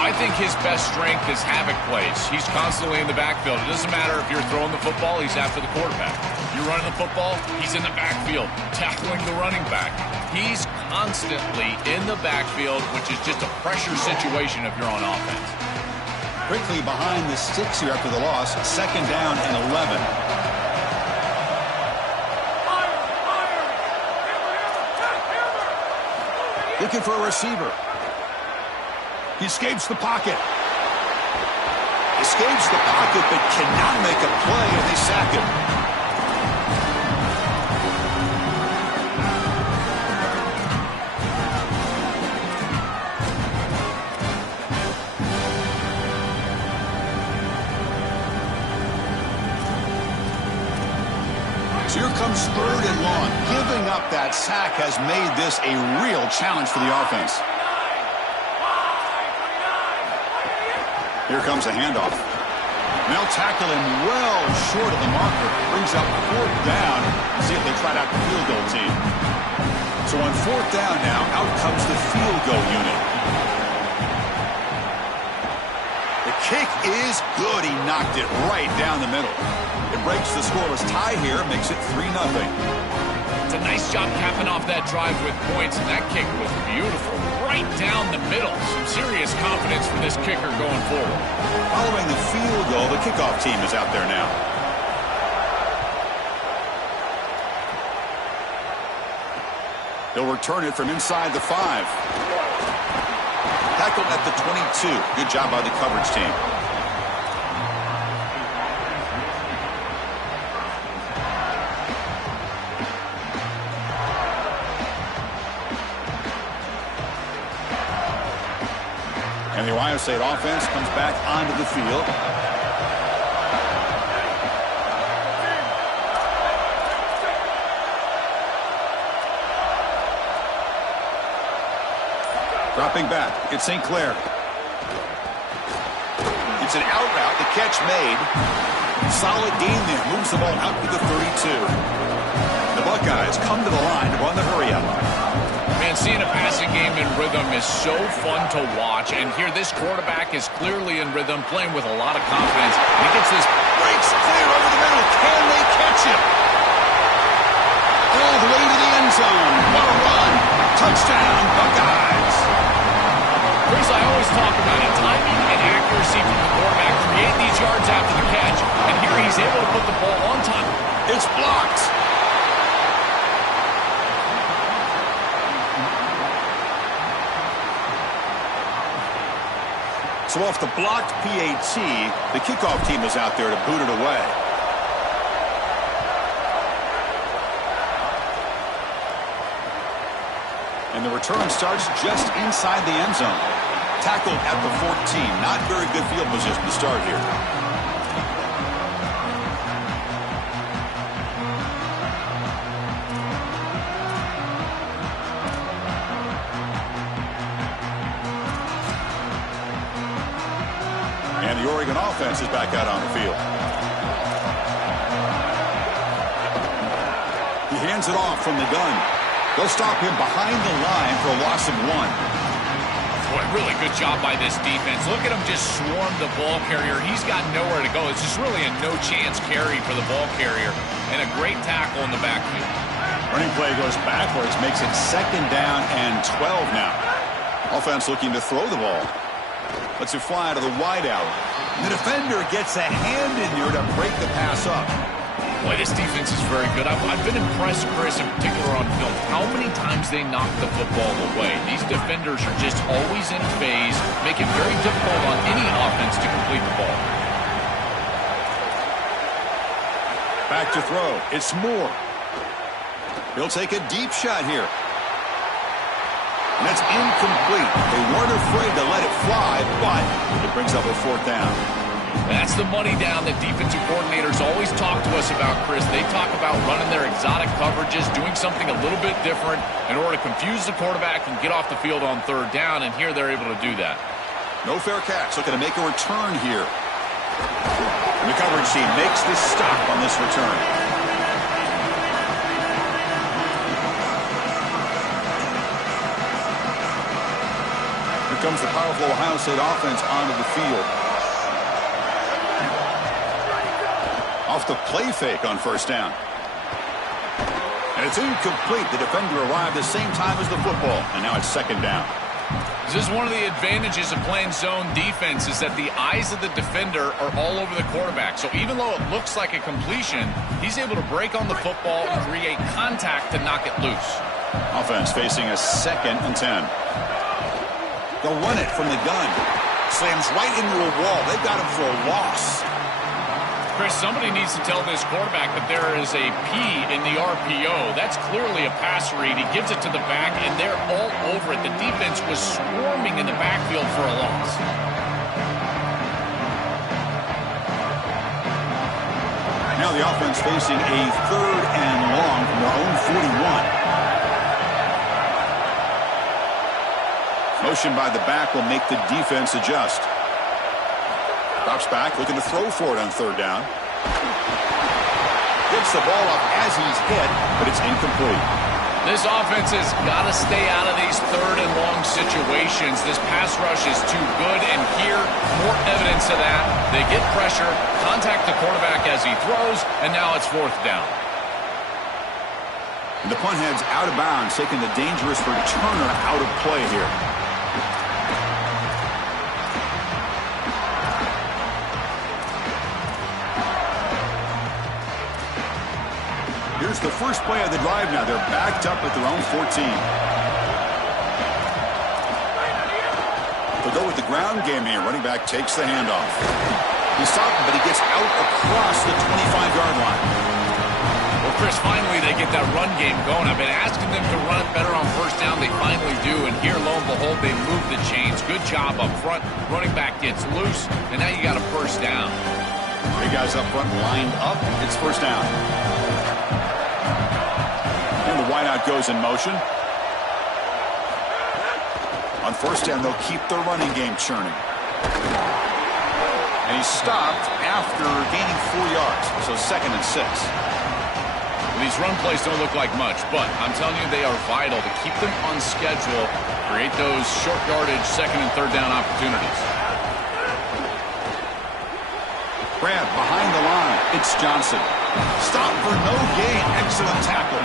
I think his best strength is havoc plays. He's constantly in the backfield. It doesn't matter if you're throwing the football, he's after the quarterback. You're running the football, he's in the backfield, tackling the running back. He's constantly in the backfield, which is just a pressure situation if you're on offense. Quickly behind the sticks here after the loss. 2nd down and 11. Looking for a receiver. He escapes the pocket. Escapes the pocket, but cannot make a play, and they sack him. So here comes 3rd and long. Giving up that sack has made this a real challenge for the offense. Here comes a handoff. They'll tackle him well short of the marker. Brings up 4th down. See if they try out the field goal team. So on 4th down now, out comes the field goal unit. The kick is good. He knocked it right down the middle. It breaks the scoreless tie here, makes it 3-0. It's a nice job capping off that drive with points, and that kick was beautiful. Right down the middle. Some serious confidence for this kicker going forward. Following the field goal, the kickoff team is out there now. They'll return it from inside the 5. Tackled at the 22. Good job by the coverage team. And the Ohio State offense comes back onto the field. Dropping back, it's St. Clair. It's an out route, the catch made. Solid gain there, moves the ball out to the 32. The Buckeyes come to the line to run the hurry-up. Man, seeing a passing game in rhythm is so fun to watch. And here, this quarterback is clearly in rhythm, playing with a lot of confidence. And he gets this. Breaks clear over the middle. Can they catch him? All the way to the end zone. What a run. Touchdown, Buckeyes. Chris, I always talk about it. Timing and accuracy from the quarterback create these yards after the catch. And here he's able to put the ball on time. It's blocked. So off the blocked PAT, the kickoff team is out there to boot it away. And the return starts just inside the end zone. Tackled at the 14. Not very good field position to start here. Michigan offense is back out on the field. He hands it off from the gun. They'll stop him behind the line for a loss of 1. Boy, really good job by this defense. Look at him just swarm the ball carrier. He's got nowhere to go. It's just really a no-chance carry for the ball carrier. And a great tackle in the backfield. Running play goes backwards, makes it 2nd down and 12 now. Offense looking to throw the ball. Lets it fly to the wideout. The defender gets a hand in there to break the pass up. Boy, this defense is very good. I've been impressed, Chris, in particular on film, how many times they knock the football away. These defenders are just always in phase, make it very difficult on any offense to complete the ball. Back to throw. It's Moore. He'll take a deep shot here. And that's incomplete. They weren't afraid to let it fly, but it brings up a 4th down. That's the money down that defensive coordinators always talk to us about, Chris. They talk about running their exotic coverages, doing something a little bit different in order to confuse the quarterback and get off the field on 3rd down, and here they're able to do that. No fair catch. Looking to make a return here. And the coverage team makes the stop on this return. Here comes the powerful Ohio State offense onto the field. Off the play fake on 1st down. And it's incomplete. The defender arrived the same time as the football, and now it's 2nd down. This is one of the advantages of playing zone defense is that the eyes of the defender are all over the quarterback. So even though it looks like a completion, he's able to break on the football and create contact to knock it loose. Offense facing a 2nd and 10. They'll run it from the gun. Slams right into a wall. They've got him for a loss. Chris, somebody needs to tell this quarterback that there is a P in the RPO. That's clearly a pass read. He gives it to the back, and they're all over it. The defense was swarming in the backfield for a loss. Now the offense facing a 3rd and long from their own 41. Motion by the back will make the defense adjust. Drops back, looking to throw for it on 3rd down. Gets the ball up as he's hit, but it's incomplete. This offense has got to stay out of these 3rd and long situations. This pass rush is too good, and here, more evidence of that. They get pressure, contact the quarterback as he throws, and now it's 4th down. And the punt heads out of bounds, taking the dangerous returner out of play here. Here's the first play of the drive now. They're backed up at their own 14. They'll go with the ground game here. Running back takes the handoff. He's stopped, but he gets out across the 25-yard line. Well, Chris, finally they get that run game going. I've been asking them to run it better on 1st down. They finally do, and here, lo and behold, they move the chains. Good job up front. Running back gets loose, and now you got a 1st down. Big guys up front lined up. It's 1st down. And the wideout goes in motion. On 1st down, they'll keep their running game churning. And he's stopped after gaining 4 yards, so 2nd and 6. These run plays don't look like much, but I'm telling you, they are vital to keep them on schedule, create those short yardage 2nd and 3rd down opportunities. Grab behind the line. It's Johnson. Stop for no gain. Excellent tackle.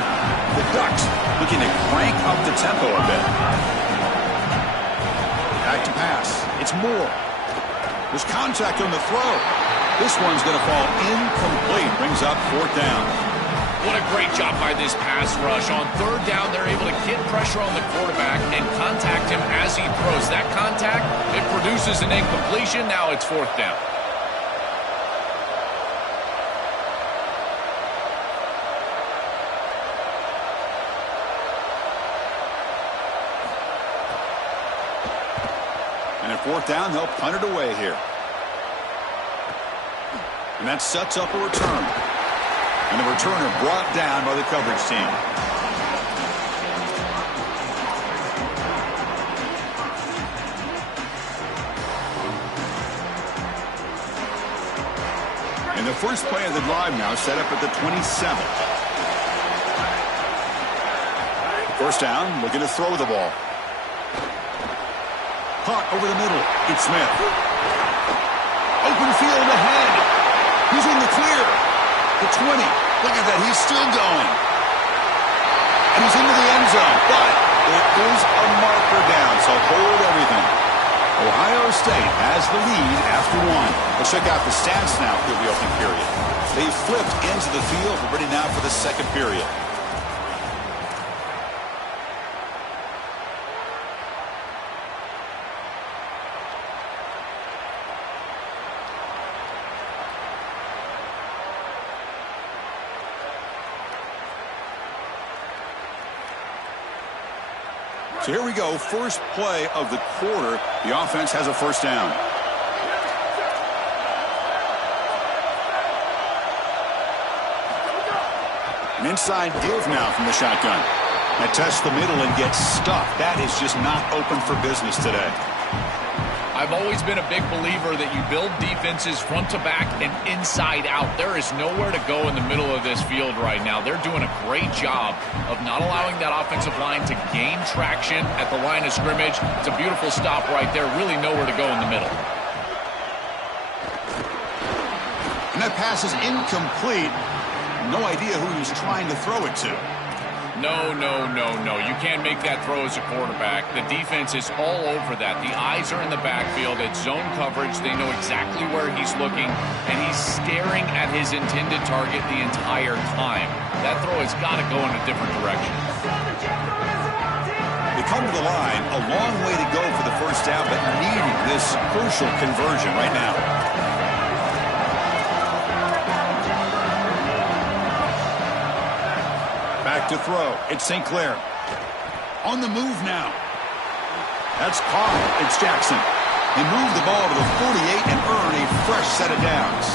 The Ducks looking to crank up the tempo a bit. Back to pass. It's Moore. There's contact on the throw. This one's going to fall incomplete. Brings up 4th down. What a great job by this pass rush. On 3rd down, they're able to get pressure on the quarterback and contact him as he throws. That contact, it produces an incompletion. Now it's 4th down. And at 4th down, they'll punt it away here. And that sets up a return. And the returner brought down by the coverage team. first play of the drive now set up at the 27. First down, looking to throw the ball. Caught over the middle. It's Smith. Open field ahead. He's in the clear. The 20. Look at that. He's still going. And he's into the end zone. But it is a marker down, so hold everything. Ohio State has the lead after one. Let's check out the stats now for the opening period. They flipped into the field. We're ready now for the second period. So here we go, first play of the quarter. The offense has a first down. An inside give now from the shotgun. That tests the middle and gets stuffed. That is just not open for business today. I've always been a big believer that you build defenses front to back and inside out. There is nowhere to go in the middle of this field right now. They're doing a great job of not allowing that offensive line to gain traction at the line of scrimmage. It's a beautiful stop right there. Really nowhere to go in the middle. And that pass is incomplete. No idea who he was trying to throw it to. No. You can't make that throw as a quarterback. The defense is all over that. The eyes are in the backfield. It's zone coverage. They know exactly where he's looking, and he's staring at his intended target the entire time. That throw has got to go in a different direction. They come to the line. A long way to go for the first down, but needing this crucial conversion right now. Back to throw. It's St. Clair. On the move now. That's caught. It's Jackson. They move the ball to the 48 and earn a fresh set of downs.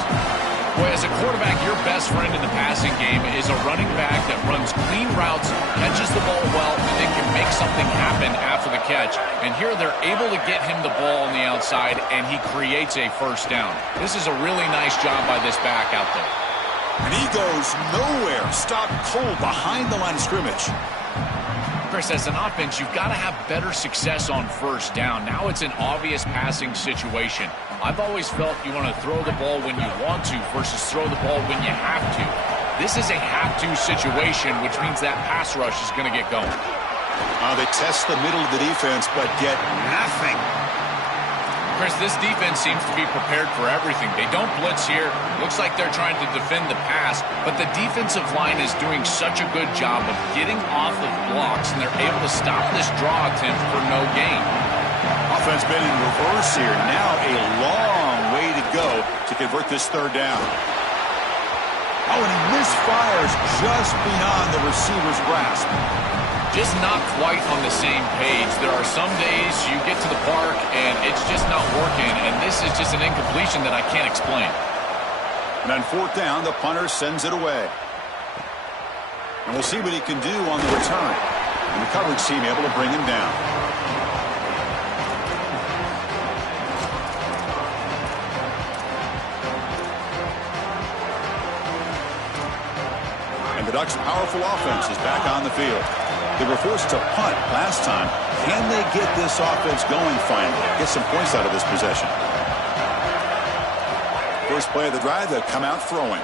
Well, as a quarterback, your best friend in the passing game is a running back that runs clean routes, catches the ball well, and then can make something happen after the catch. And here they're able to get him the ball on the outside, and he creates a first down. This is a really nice job by this back out there. And he goes nowhere. Stopped cold behind the line of scrimmage. Chris, as an offense, you've got to have better success on first down. Now it's an obvious passing situation. I've always felt you want to throw the ball when you want to versus throw the ball when you have to. This is a have-to situation, which means that pass rush is going to get going. They test the middle of the defense, but get nothing. Chris, this defense seems to be prepared for everything. They don't blitz here. Looks like they're trying to defend the pass, but the defensive line is doing such a good job of getting off of blocks, and they're able to stop this draw attempt for no gain. Offense been in reverse here. Now a long way to go to convert this third down. Oh, and he misfires just beyond the receiver's grasp. Just not quite on the same page. There are some days you get to the park and it's just not working, and this is just an incompletion that I can't explain. And on fourth down, the punter sends it away. And we'll see what he can do on the return. And the coverage team able to bring him down. And the Ducks' powerful offense is back on the field. They were forced to punt last time. Can they get this offense going finally? Get some points out of this possession. First play of the drive, they'll come out throwing.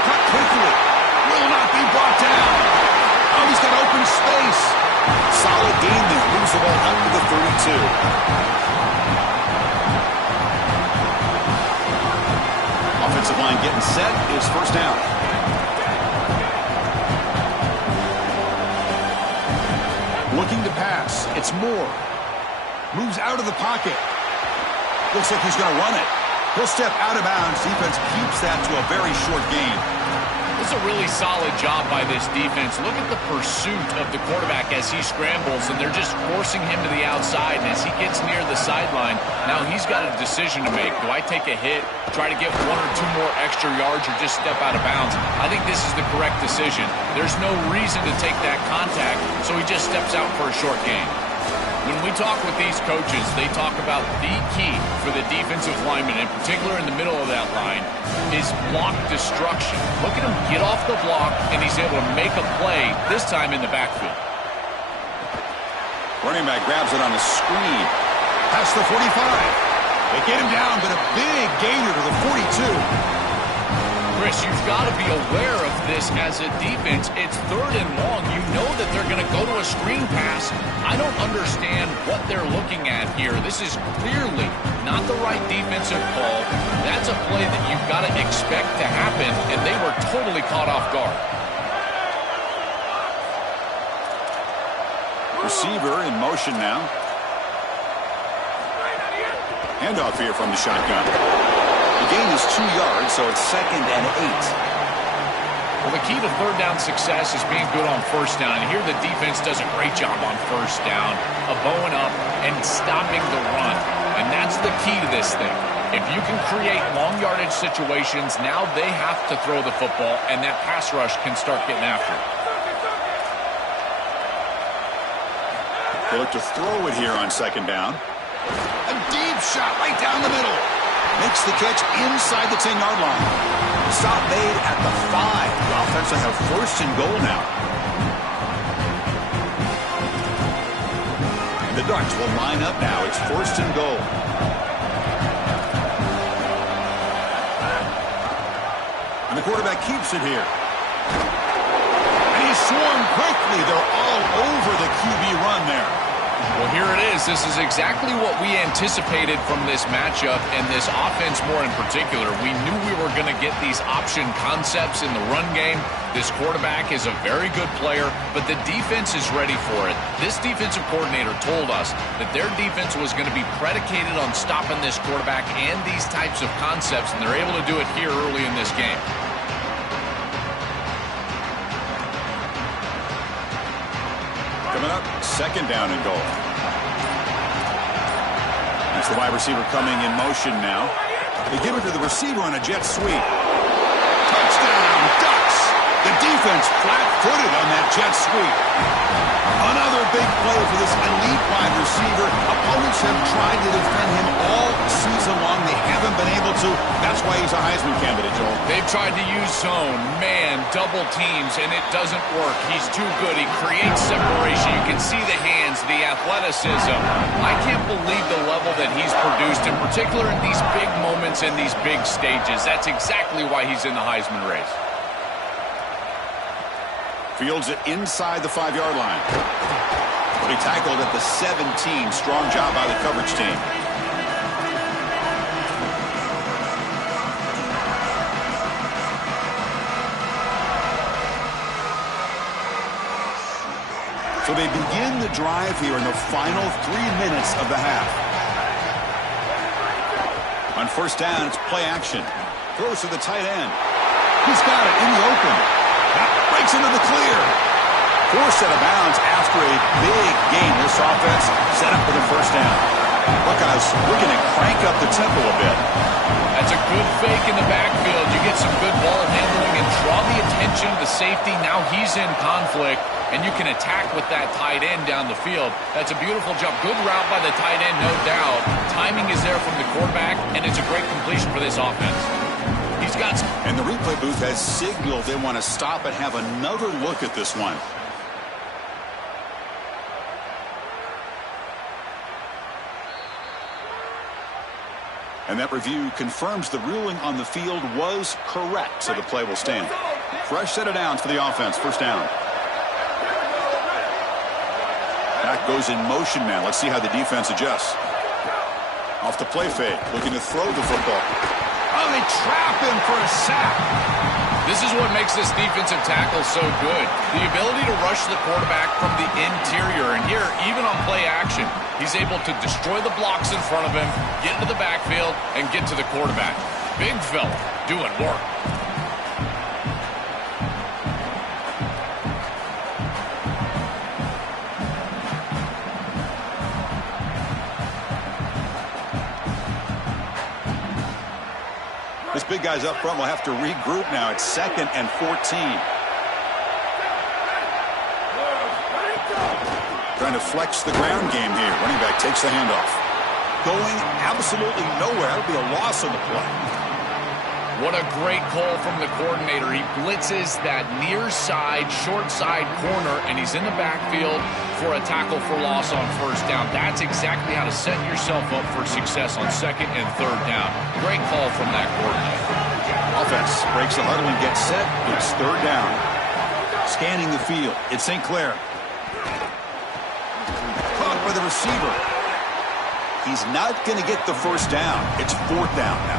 Cut quickly. Will not be brought down. Oh, he's got open space. Solid gain there. Moves the ball up to the 32. Offensive line getting set. Is first down. Looking to pass. It's Moore. Moves out of the pocket. Looks like he's going to run it. He'll step out of bounds. Defense keeps that to a very short gain. This is a really solid job by this defense. Look at the pursuit of the quarterback as he scrambles, and they're just forcing him to the outside. And as he gets near the sideline, now he's got a decision to make. Do I take a hit, try to get 1 or 2 more extra yards, or just step out of bounds? I think this is the correct decision. There's no reason to take that contact, so he just steps out for a short gain. When we talk with these coaches, they talk about the key for the defensive lineman, in particular in the middle of that line, is block destruction. Look at him get off the block, and he's able to make a play, this time in the backfield. Running back grabs it on a screen. Past the 45. They get him down, but a big gainer to the 42. Chris, you've got to be aware of this as a defense. It's 3rd and long. You know that they're going to go to a screen pass. I don't understand what they're looking at here. This is clearly not the right defensive call. That's a play that you've got to expect to happen, and they were totally caught off guard. Receiver in motion now. Handoff here from the shotgun. The gain is 2 yards, so it's 2nd and 8. Well, the key to 3rd down success is being good on 1st down. And here the defense does a great job on 1st down of bowing up and stopping the run. And that's the key to this thing. If you can create long yardage situations, now they have to throw the football, and that pass rush can start getting after it. They look to throw it here on 2nd down. A deep shot right down the middle. Makes the catch inside the 10-yard line. Stop made at the 5. The offense will have 1st and goal now. And the Ducks will line up now. It's 1st and goal. And the quarterback keeps it here. And he's swarmed quickly. They're all over the QB run there. Well, here it is. This is exactly what we anticipated from this matchup, and this offense more in particular. We knew we were going to get these option concepts in the run game. This quarterback is a very good player, but the defense is ready for it. This defensive coordinator told us that their defense was going to be predicated on stopping this quarterback and these types of concepts, and they're able to do it here early in this game. Coming up, 2nd down and goal. That's the wide receiver coming in motion now. They give it to the receiver on a jet sweep. Touchdown, Ducks! The defense flat-footed on that jet sweep. Another big play for this elite wide receiver. Opponents have tried to defend him all season long. They haven't been able to. That's why he's a Heisman candidate, Joel. They've tried to use zone, man, double teams, and it doesn't work. He's too good. He creates separation. You can see the hands, the athleticism. I can't believe the level that he's produced, in particular in these big moments and these big stages. That's exactly why he's in the Heisman race. Fields it inside the 5-yard line. But he tackled at the 17. Strong job by the coverage team. So they begin the drive here in the final 3 minutes of the half. On 1st down, it's play action. Throws to the tight end. He's got it in the open. That breaks into the clear. Forced out of bounds after a big gain. This offense set up for the 1st down. Buckeyes looking to crank up the tempo a bit. That's a good fake in the backfield. You get some good ball handling and draw the attention of the safety. Now he's in conflict, and you can attack with that tight end down the field. That's a beautiful jump. Good route by the tight end, no doubt. Timing is there from the quarterback, and it's a great completion for this offense. He's got some. And the replay booth has signaled they want to stop and have another look at this one. And that review confirms the ruling on the field was correct, so the play will stand. Fresh set of downs for the offense. 1st down. Back goes in motion now. Let's see how the defense adjusts. Off the play fake, looking to throw the football. Oh, they trap him for a sack. This is what makes this defensive tackle so good. The ability to rush the quarterback from the interior. And here, even on play action, he's able to destroy the blocks in front of him, get into the backfield, and get to the quarterback. Big fella doing work. This big guy's up front will have to regroup now. It's 2nd and 14. Trying to flex the ground game here. Running back takes the handoff. Going absolutely nowhere. That'll be a loss on the play. What a great call from the coordinator. He blitzes that near side, short side corner, and he's in the backfield for a tackle for loss on first down. That's exactly how to set yourself up for success on second and third down. Great call from that coordinator. Offense breaks the huddle and gets set. It's third down. Scanning the field. It's St. Clair. Caught by the receiver. He's not going to get the first down. It's fourth down now.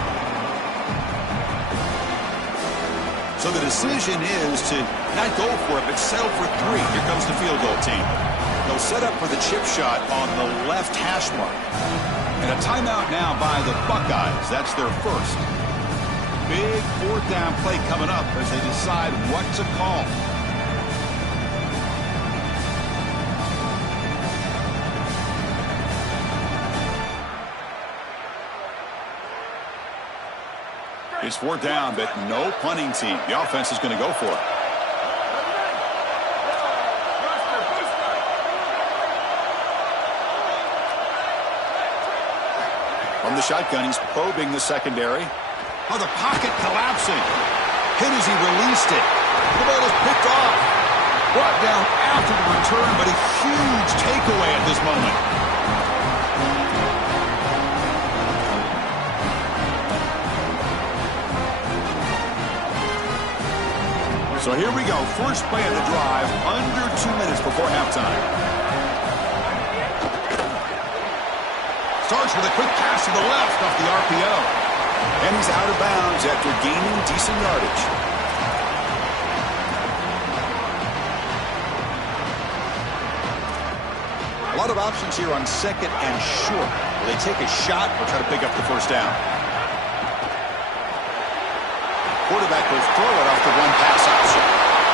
So the decision is to not go for it, but settle for 3. Here comes the field goal team. They'll set up for the chip shot on the left hash mark. And a timeout now by the Buckeyes. That's their first. Big fourth down play coming up as they decide what to call. It's fourth down, but no punting team. The offense is going to go for it. From the shotgun, he's probing the secondary. Oh, the pocket collapsing. Hit as he released it. The ball is picked off. Brought down after the return, but a huge takeaway at this moment. So here we go. First play of the drive, under 2 minutes before halftime. Starts with a quick pass to the left off the RPO. And he's out of bounds after gaining decent yardage. A lot of options here on second and short. Will they take a shot or try to pick up the first down? Quarterback will throw it off the one pass option.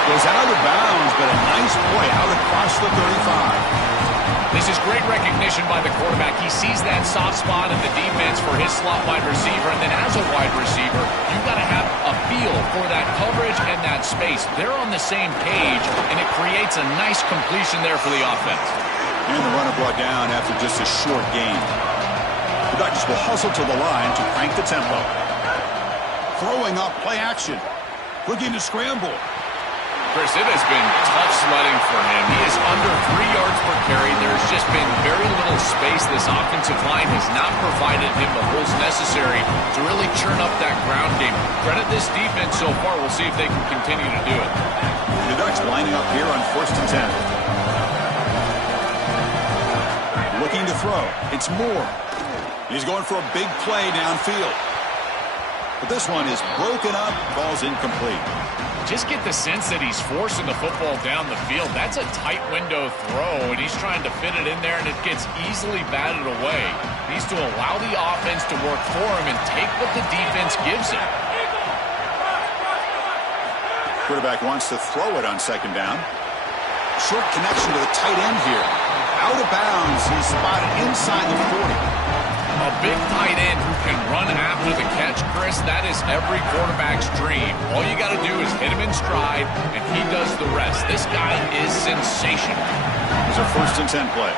Goes out of bounds, but a nice play out across the 35. This is great recognition by the quarterback. He sees that soft spot in the defense for his slot wide receiver, and then as a wide receiver, you've got to have a feel for that coverage and that space. They're on the same page, and it creates a nice completion there for the offense. And the runner brought down after just a short gain. The Ducks will hustle to the line to crank the tempo. Throwing up play action. Looking to scramble. Chris, it has been tough sledding for him. He is under 3 yards per carry. There's just been very little space. This offensive line has not provided him the holes necessary to really churn up that ground game. Credit this defense so far. We'll see if they can continue to do it. The Ducks lining up here on 1st and 10. Looking to throw. It's Moore. He's going for a big play downfield. But this one is broken up. Ball's incomplete. Just get the sense that he's forcing the football down the field. That's a tight window throw, and he's trying to fit it in there, and it gets easily batted away. He needs to allow the offense to work for him and take what the defense gives him. Quarterback wants to throw it on second down. Short connection to the tight end here. Out of bounds. He's spotted inside the 40. A big tight end who can run after the catch, Chris, that is every quarterback's dream. All you got to do is hit him in stride, and he does the rest. This guy is sensational. It's a 1st and 10 play.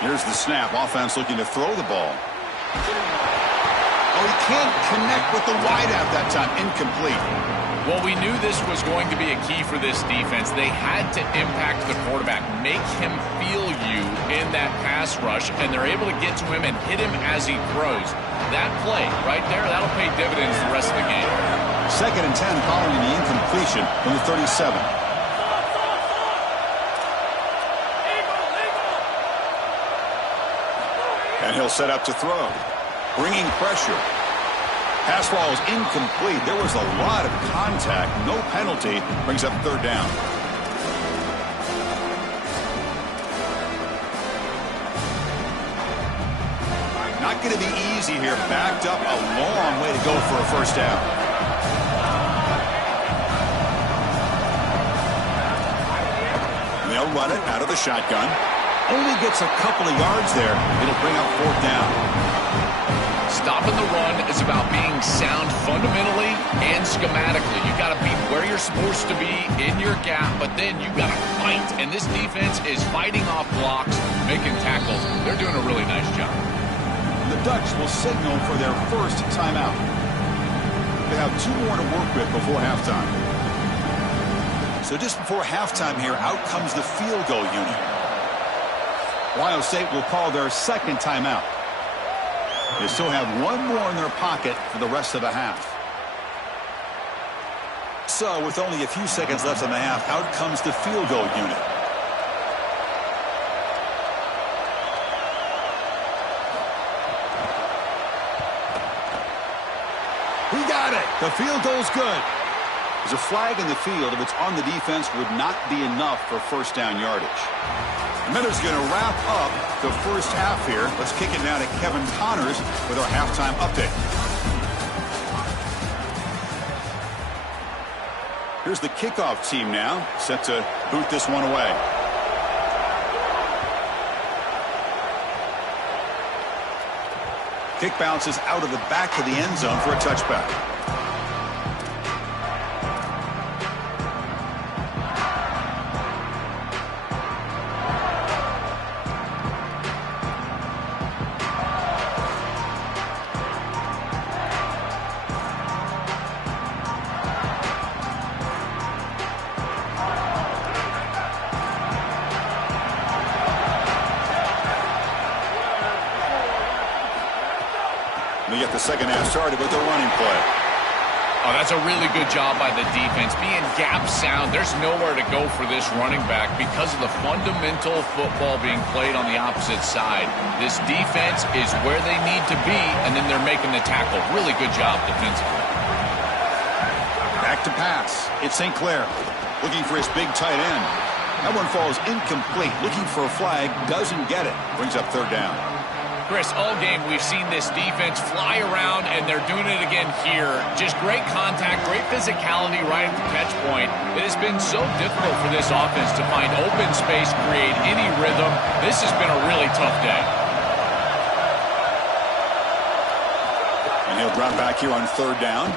Here's the snap. Offense looking to throw the ball. Oh, he can't connect with the wideout that time. Incomplete. Well, we knew this was going to be a key for this defense. They had to impact the quarterback, make him feel you in that pass rush, and they're able to get to him and hit him as he throws. That play right there, that'll pay dividends the rest of the game. 2nd and 10 following the incompletion from the 37. And he'll set up to throw. Bringing pressure. Pass ball is incomplete. There was a lot of contact. No penalty. Brings up 3rd down. Not going to be easy here. Backed up a long way to go for a first down. And they'll run it out of the shotgun. Only gets a couple of yards there. It'll bring up 4th down. stopping the run is about being sound fundamentally and schematically. You got to be where you're supposed to be in your gap, but then you got to fight. And this defense is fighting off blocks, making tackles. They're doing a really nice job. The Ducks will signal for their first timeout. They have 2 more to work with before halftime. So just before halftime here, out comes the field goal unit. Ohio State will call their second timeout. They still have 1 more in their pocket for the rest of the half. So with only a few seconds left in the half, out comes the field goal unit. He got it. The field goal's good. There's a flag in the field. If it's on the defense, would not be enough for first down yardage. The Miners going to wrap up the first half here. Let's kick it now to Kevin Connors with our halftime update. Here's the kickoff team now, set to boot this one away. Kick bounces out of the back of the end zone for a touchback. We get the second half started with the running play. Oh, that's a really good job by the defense. Being gap sound, there's nowhere to go for this running back because of the fundamental football being played on the opposite side. This defense is where they need to be, and then they're making the tackle. Really good job defensively. Back to pass. It's St. Clair looking for his big tight end. That one falls incomplete. Looking for a flag, doesn't get it. Brings up third down. Chris, all game we've seen this defense fly around, and they're doing it again here. Just great contact, great physicality right at the catch point. It has been so difficult for this offense to find open space, create any rhythm. This has been a really tough day. And he'll drop back here on third down.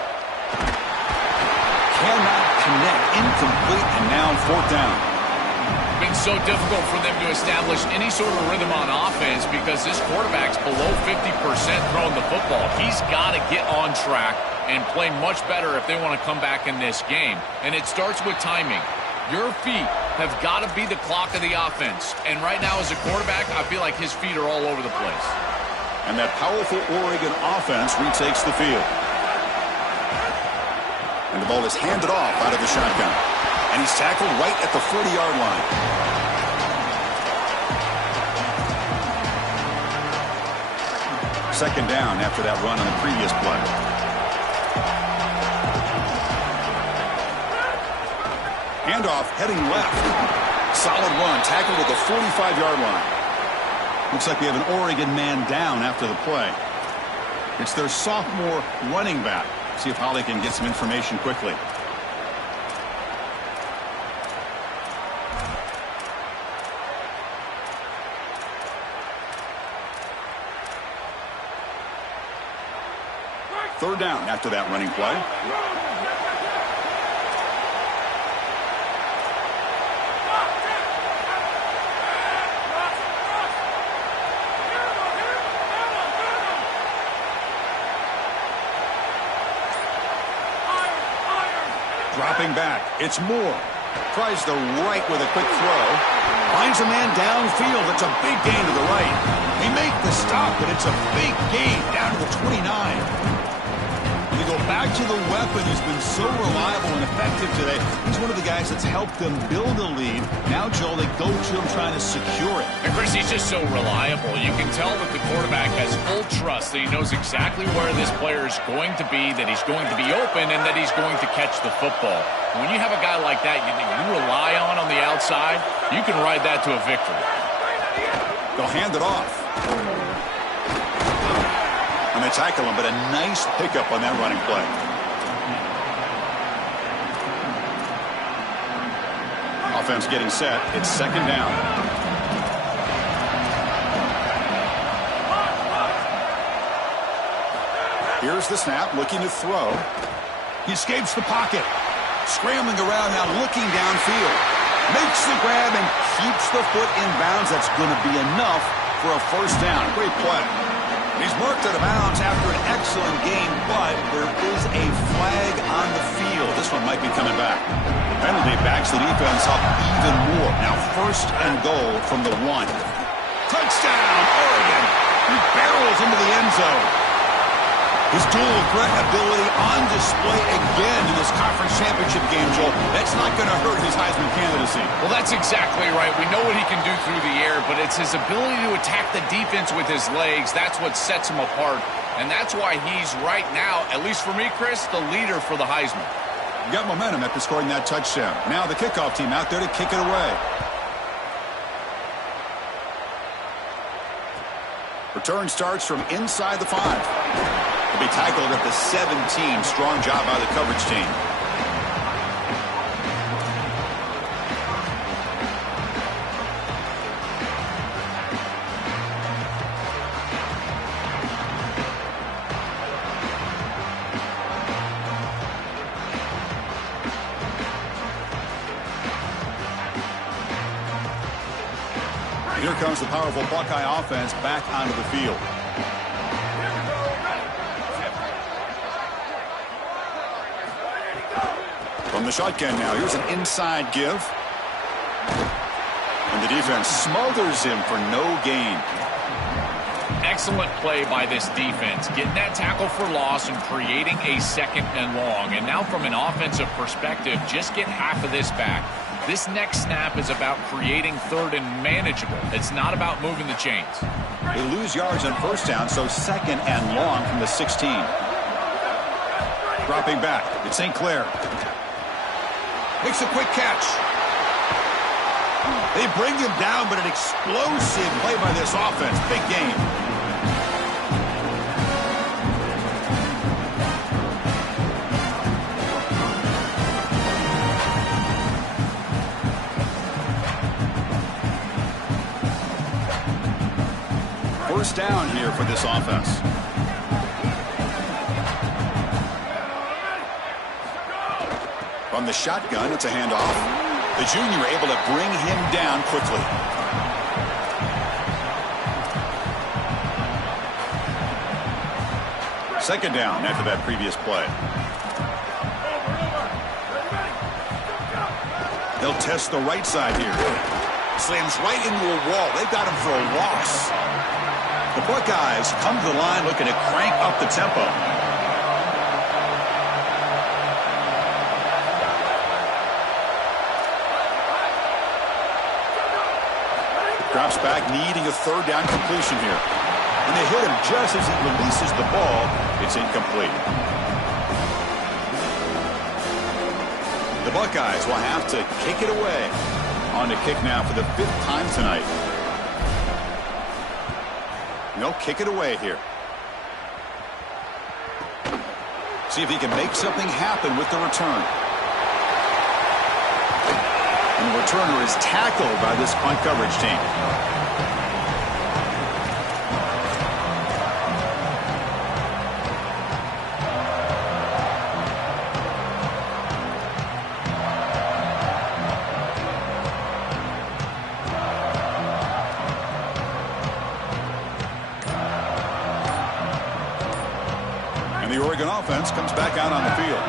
Cannot connect, incomplete, and now fourth down. Been so difficult for them to establish any sort of rhythm on offense because this quarterback's below 50% throwing the football. He's got to get on track and play much better if they want to come back in this game. And it starts with timing. Your feet have got to be the clock of the offense. And right now as a quarterback, I feel like his feet are all over the place. And that powerful Oregon offense retakes the field. And the ball is handed off out of the shotgun. And he's tackled right at the 40-yard line. Second down after that run on the previous play. Handoff heading left. Solid run, tackled at the 45-yard line. Looks like we have an Oregon man down after the play. It's their sophomore running back. See if Holly can get some information quickly. Third down after that running play. Dropping back. It's Moore. Tries the right with a quick throw. Finds a man downfield. It's a big gain to the right. They make the stop, but it's a big gain down to the 29. We go back to the weapon who's been so reliable and effective today. He's one of the guys that's helped them build a lead. Now, Joel, they go to him trying to secure it. And Chris, he's just so reliable. You can tell that the quarterback has full trust that he knows exactly where this player is going to be, that he's going to be open, and that he's going to catch the football. When you have a guy like that you rely on the outside, you can ride that to a victory. They'll hand it off. And they tackle him, but a nice pickup on that running play. Offense getting set. It's second down. Here's the snap, looking to throw. He escapes the pocket. Scrambling around now, looking downfield. Makes the grab and keeps the foot in bounds. That's going to be enough for a first down. Great play. He's marked out of bounds after an excellent game, but there is a flag on the field. This one might be coming back. The penalty backs the defense up even more. Now first and goal from the 1. Touchdown, Oregon. He barrels into the end zone. His dual threat ability on display again in this conference championship game, Joel. That's not going to hurt his Heisman candidacy. Well, that's exactly right. We know what he can do through the air, but it's his ability to attack the defense with his legs. That's what sets him apart, and that's why he's right now, at least for me, Chris, the leader for the Heisman. You got momentum after scoring that touchdown. Now the kickoff team out there to kick it away. Return starts from inside the 5. He'll be tackled at the 17. Strong job by the coverage team. Here comes the powerful Buckeye offense back onto the field. From the shotgun now, here's an inside give. And the defense smothers him for no gain. Excellent play by this defense, getting that tackle for loss and creating a second and long. And now from an offensive perspective, just get half of this back. This next snap is about creating third and manageable. It's not about moving the chains. They lose yards on first down, so second and long from the 16. Dropping back, it's St. Clair. Makes a quick catch. They bring him down, but an explosive play by this offense. Big game. First down here for this offense. From the shotgun, it's a handoff. The junior able to bring him down quickly. Second down after that previous play. They'll test the right side here. Slams right into a wall. They've got him for a loss. The Buckeyes come to the line looking to crank up the tempo. Drops back, needing a third down completion here. And they hit him just as he releases the ball. It's incomplete. The Buckeyes will have to kick it away. On the kick now for the 5th time tonight. They'll kick it away here. See if he can make something happen with the return. And the returner is tackled by this punt coverage team. And the Oregon offense comes back out on the field.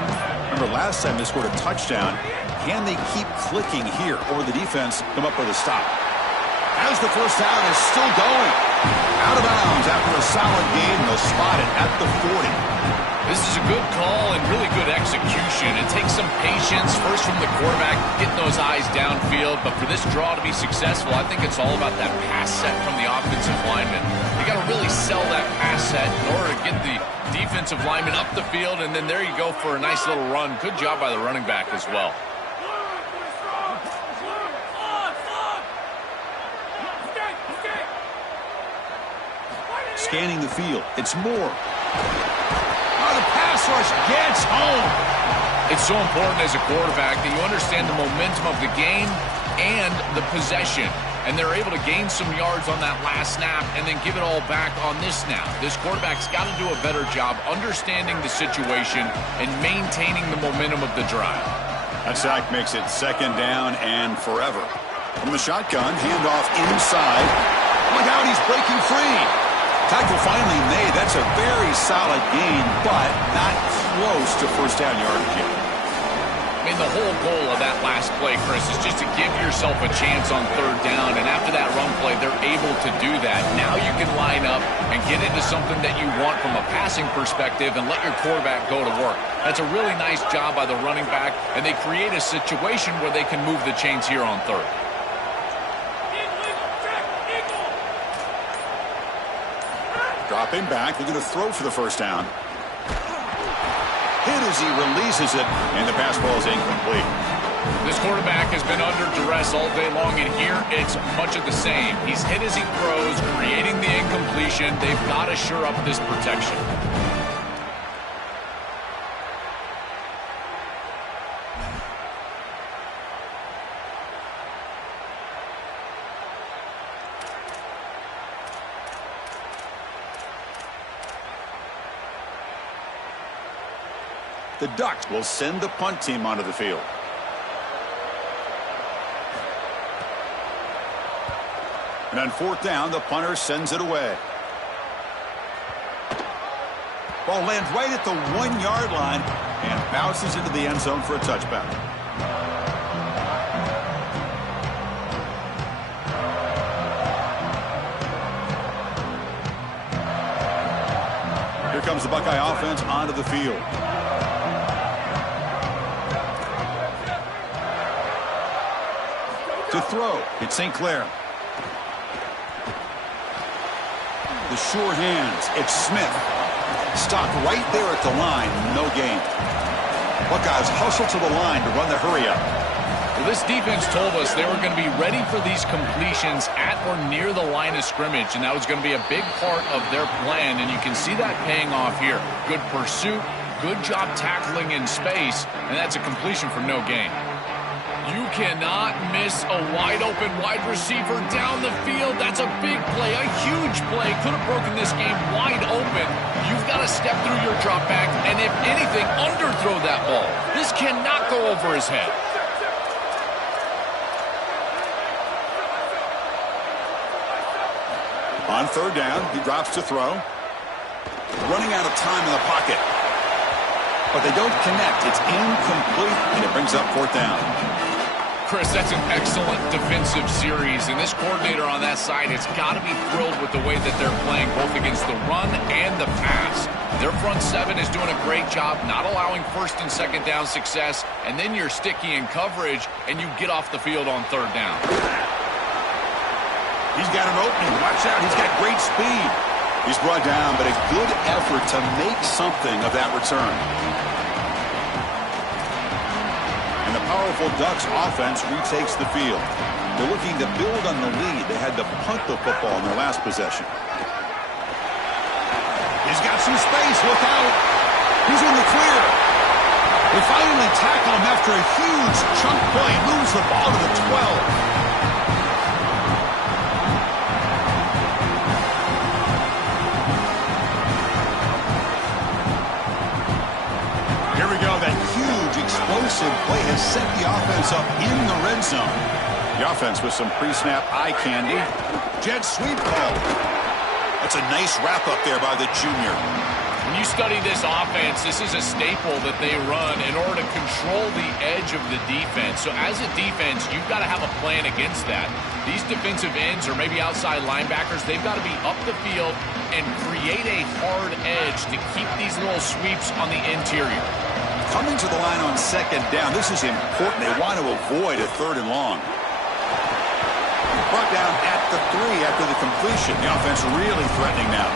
Remember last time they scored a touchdown. Can they keep clicking here, or the defense come up with a stop? As the first down is still going. Out of bounds after a solid game. They'll spot it at the 40. This is a good call and really good execution. It takes some patience, first from the quarterback, getting those eyes downfield. But for this draw to be successful, I think it's all about that pass set from the offensive lineman. You got to really sell that pass set in order to get the defensive lineman up the field, and then there you go for a nice little run. Good job by the running back as well. Scanning the field. It's Moore. Oh, the pass rush gets home. It's so important as a quarterback that you understand the momentum of the game and the possession. And they're able to gain some yards on that last snap and then give it all back on this snap. This quarterback's got to do a better job understanding the situation and maintaining the momentum of the drive. That sack makes it 2nd down and forever. From the shotgun, handoff inside. Look out, he's breaking free. Tackle finally made. That's a very solid gain, but not close to first down yardage yet. I mean, the whole goal of that last play, Chris, is just to give yourself a chance on 3rd down. And after that run play, they're able to do that. Now you can line up and get into something that you want from a passing perspective and let your quarterback go to work. That's a really nice job by the running back, and they create a situation where they can move the chains here on 3rd. Dropping back, they're going to throw for the first down. Hit as he releases it, and the pass ball is incomplete. This quarterback has been under duress all day long, and here it's much of the same. He's hit as he throws, creating the incompletion. They've got to shore up this protection. The Ducks will send the punt team onto the field. And on 4th down, the punter sends it away. Ball lands right at the 1-yard line and bounces into the end zone for a touchback. Here comes the Buckeye offense onto the field. To throw, it's St. Clair. The sure hands, it's Smith. Stopped right there at the line, no gain. Buckeyes hustle to the line to run the hurry up. Well, this defense told us they were going to be ready for these completions at or near the line of scrimmage, and that was going to be a big part of their plan, and you can see that paying off here. Good pursuit, good job tackling in space, and that's a completion for no gain. You cannot miss a wide-open wide receiver down the field. That's a big play, a huge play. Could have broken this game wide open. You've got to step through your drop back and, if anything, underthrow that ball. This cannot go over his head. On 3rd down, he drops to throw. Running out of time in the pocket. But they don't connect. It's incomplete, and it brings up 4th down. Chris, that's an excellent defensive series, and this coordinator on that side has got to be thrilled with the way that they're playing, both against the run and the pass. Their front 7 is doing a great job not allowing 1st and 2nd down success, and then you're sticky in coverage, and you get off the field on 3rd down. He's got an opening. Watch out. He's got great speed. He's brought down, but a good effort to make something of that return. And the powerful Ducks offense retakes the field. They're looking to build on the lead. They had to punt the football in their last possession. He's got some space. Look out. He's in the clear. They finally tackle him after a huge chunk play. Moves the ball to the 12. Explosive play has set the offense up in the red zone. The offense with some pre-snap eye candy. Jet sweep call. That's a nice wrap-up there by the junior. When you study this offense, this is a staple that they run in order to control the edge of the defense. So as a defense, you've got to have a plan against that. These defensive ends or maybe outside linebackers, they've got to be up the field and create a hard edge to keep these little sweeps on the interior. Coming to the line on 2nd down, this is important. They want to avoid a 3rd and long. Brought down at the 3 after the completion. The offense really threatening now.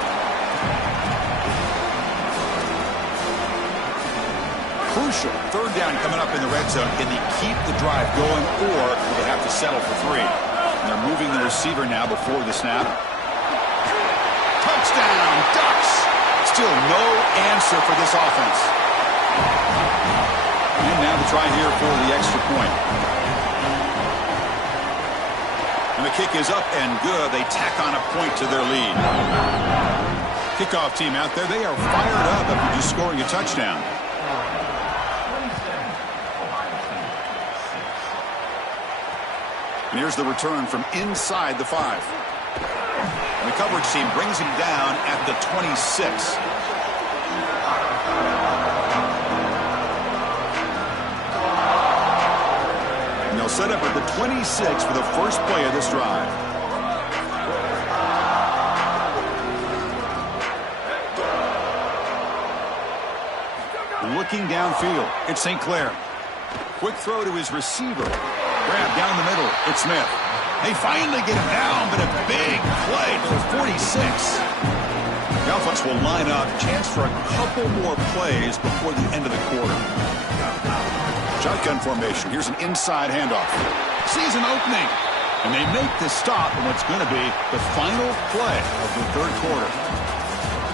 Crucial 3rd down coming up in the red zone. Can they keep the drive going, or will they have to settle for 3? And they're moving the receiver now before the snap. Touchdown, Ducks! Still no answer for this offense. And now the try here for the extra point. And the kick is up and good. They tack on a point to their lead. Kickoff team out there, they are fired up after just scoring a touchdown. And here's the return from inside the 5. And the coverage team brings him down at the 26. And they'll set up at the 26 for the first play of this drive. Looking downfield, it's St. Clair. Quick throw to his receiver. Grab down the middle, it's Smith. They finally get him down, but a big play to the 46. The offense will line up, chance for a couple more plays before the end of the quarter. Shotgun formation, here's an inside handoff. Sees an opening, and they make the stop on what's going to be the final play of the third quarter.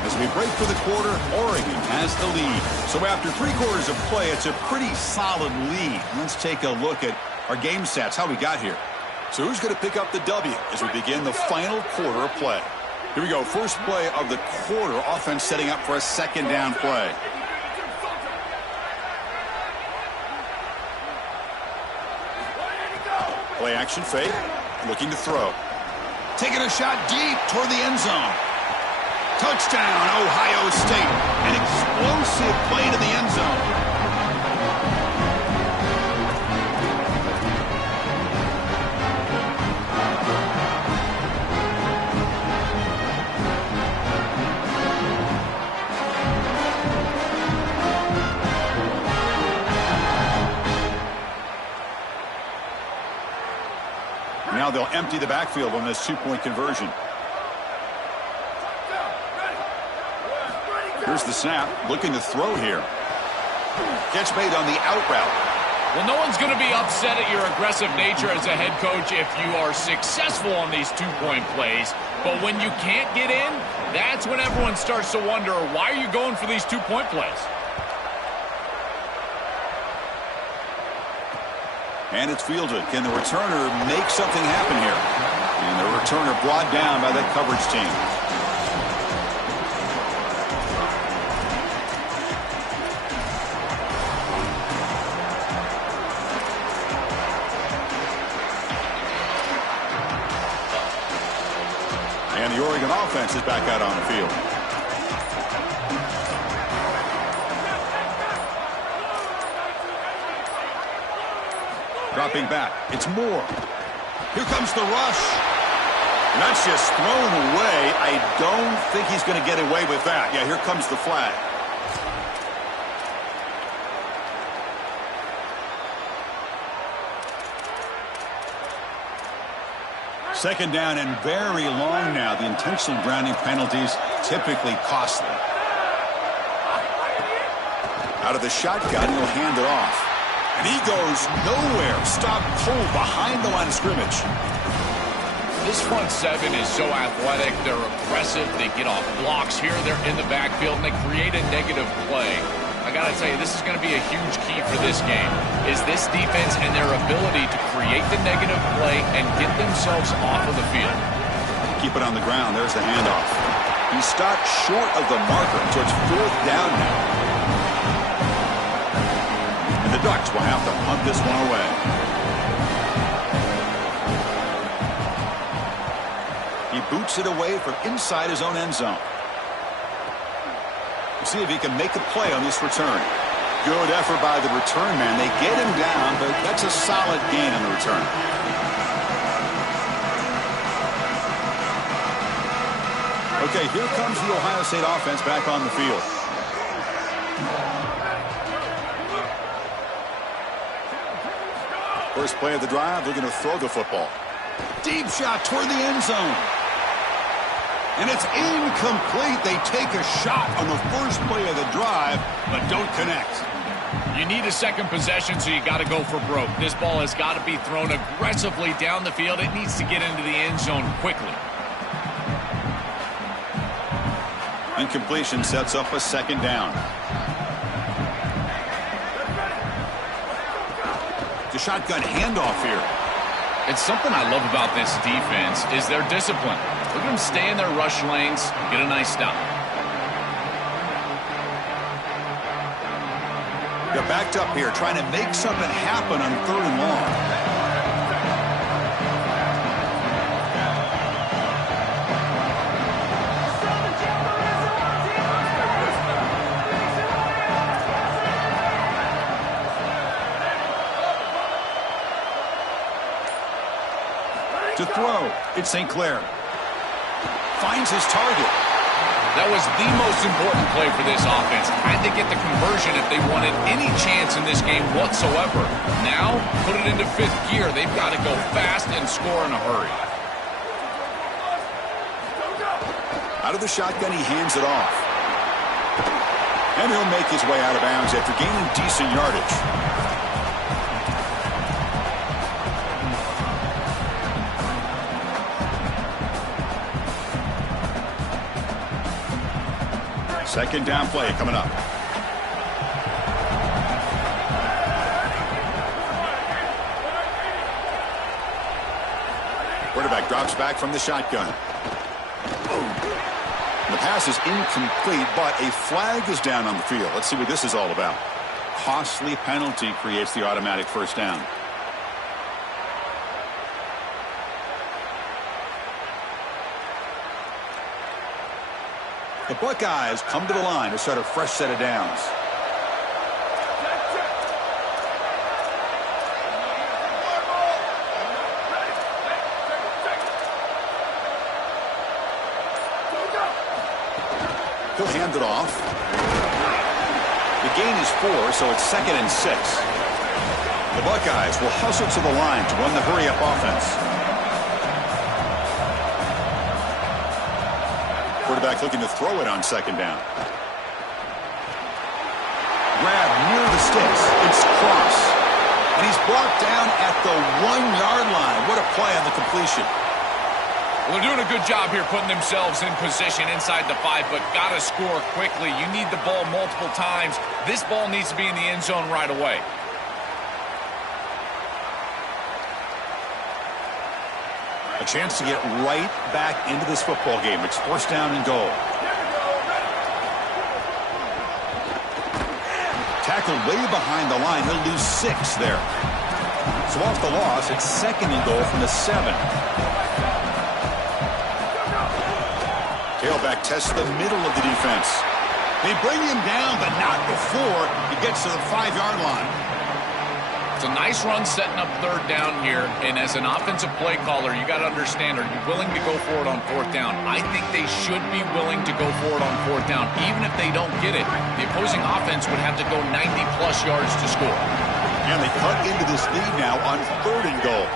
As we break for the quarter, Oregon has the lead. So after 3 quarters of play, it's a pretty solid lead. Let's take a look at our game stats, how we got here. So who's going to pick up the W as we begin the final quarter of play? Here we go, first play of the quarter, offense setting up for a second down play. Play action fake, looking to throw. Taking a shot deep toward the end zone. Touchdown, Ohio State. An explosive play to the end zone. Now they'll empty the backfield on this 2-point conversion. Here's the snap, looking to throw here. Catch made on the out route. Well, no one's going to be upset at your aggressive nature as a head coach if you are successful on these 2-point plays. But when you can't get in, that's when everyone starts to wonder, why are you going for these 2-point plays? And it's fielded. Can the returner make something happen here? And the returner brought down by that coverage team. And the Oregon offense is back out on the field. Dropping back, it's Moore. Here comes the rush. And that's just thrown away. I don't think he's going to get away with that. Yeah, here comes the flag. Second down and very long now. The intentional grounding penalties typically costly. Out of the shotgun, he'll hand it off. And he goes nowhere. Stopped cold behind the line of scrimmage. This front 7 is so athletic. They're aggressive. They get off blocks here. They're in the backfield, and they create a negative play. I got to tell you, this is going to be a huge key for this game, is this defense and their ability to create the negative play and get themselves off of the field. Keep it on the ground. There's the handoff. He stopped short of the marker, so it's 4th down now. The Ducks will have to punt this one away. He boots it away from inside his own end zone. We'll see if he can make a play on this return. Good effort by the return man. They get him down, but that's a solid gain on the return. Okay, here comes the Ohio State offense back on the field. First play of the drive, they're going to throw the football. Deep shot toward the end zone. And it's incomplete. They take a shot on the first play of the drive, but don't connect. You need a second possession, so you got to go for broke. This ball has got to be thrown aggressively down the field. It needs to get into the end zone quickly. Incompletion sets up a second down. The shotgun handoff here. It's something I love about this defense is their discipline. Look at them stay in their rush lanes, get a nice stop. They're backed up here, trying to make something happen on 3rd and long. To throw, it's St. Clair. Finds his target. That was the most important play for this offense. Had to get the conversion if they wanted any chance in this game whatsoever. Now, put it into 5th gear. They've got to go fast and score in a hurry. Out of the shotgun, he hands it off. And he'll make his way out of bounds after gaining decent yardage. Second down play coming up. Quarterback drops back from the shotgun. The pass is incomplete, but a flag is down on the field. Let's see what this is all about. Costly penalty creates the automatic first down. The Buckeyes come to the line to start a fresh set of downs. He'll hand it off. The gain is 4, so it's 2nd and 6. The Buckeyes will hustle to the line to run the hurry-up offense. Quarterback looking to throw it on 2nd down. Grab near the sticks. It's Cross. And he's brought down at the 1-yard line. What a play on the completion. Well, they're doing a good job here putting themselves in position inside the 5, but got to score quickly. You need the ball multiple times. This ball needs to be in the end zone right away. A chance to get right back into this football game. It's 1st down and goal. Tackled way behind the line. He'll lose 6 there. So off the loss, it's 2nd and goal from the 7. Tailback tests the middle of the defense. They bring him down, but not before he gets to the 5-yard line. It's a nice run setting up 3rd down here, and as an offensive play caller, you got to understand, are you willing to go for it on 4th down? I think they should be willing to go for it on 4th down, even if they don't get it. The opposing offense would have to go 90-plus yards to score. And they cut into this lead now on 3rd and goal.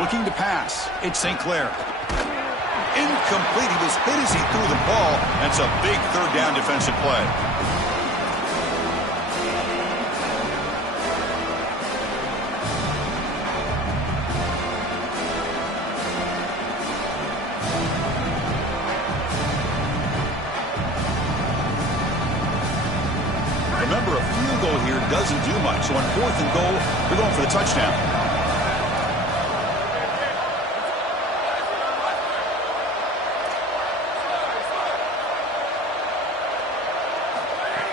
Looking to pass, it's St. Clair. Incomplete. He was hit as he threw the ball. That's a big 3rd down defensive play. Remember, a field goal here doesn't do much. So on 4th and goal, they're going for the touchdown.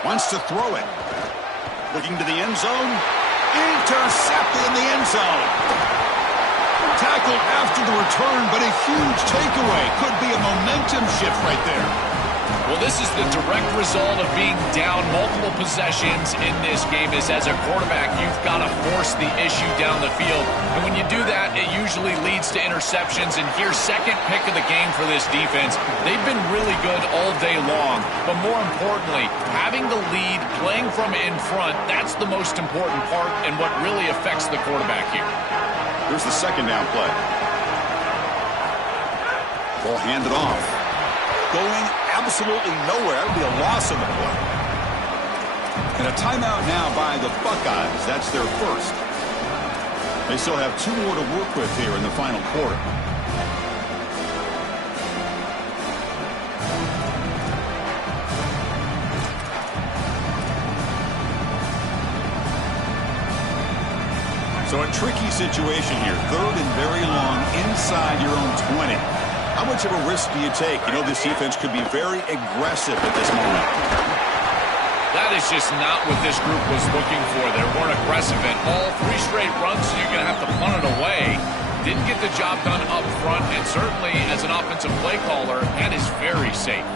Wants to throw it. Looking to the end zone. Intercepted in the end zone. Tackled after the return, but a huge takeaway. Could be a momentum shift right there. Well, this is the direct result of being down multiple possessions in this game. Is as a quarterback, you've got to force the issue down the field. And when you do that, it usually leads to interceptions. And here's 2nd pick of the game for this defense. They've been really good all day long. But more importantly, having the lead, playing from in front, that's the most important part and what really affects the quarterback here. Here's the 2nd down play. Ball handed off. Going absolutely nowhere. That would be a loss on the play. And a timeout now by the Buckeyes. That's their 1st. They still have 2 more to work with here in the final quarter. So a tricky situation here. Third and very long inside your own 20. How much of a risk do you take? You know, this defense could be very aggressive at this moment. That is just not what this group was looking for. They weren't aggressive in all 3 straight runs, so you're going to have to punt it away. Didn't get the job done up front, and certainly as an offensive play caller, that is very safe.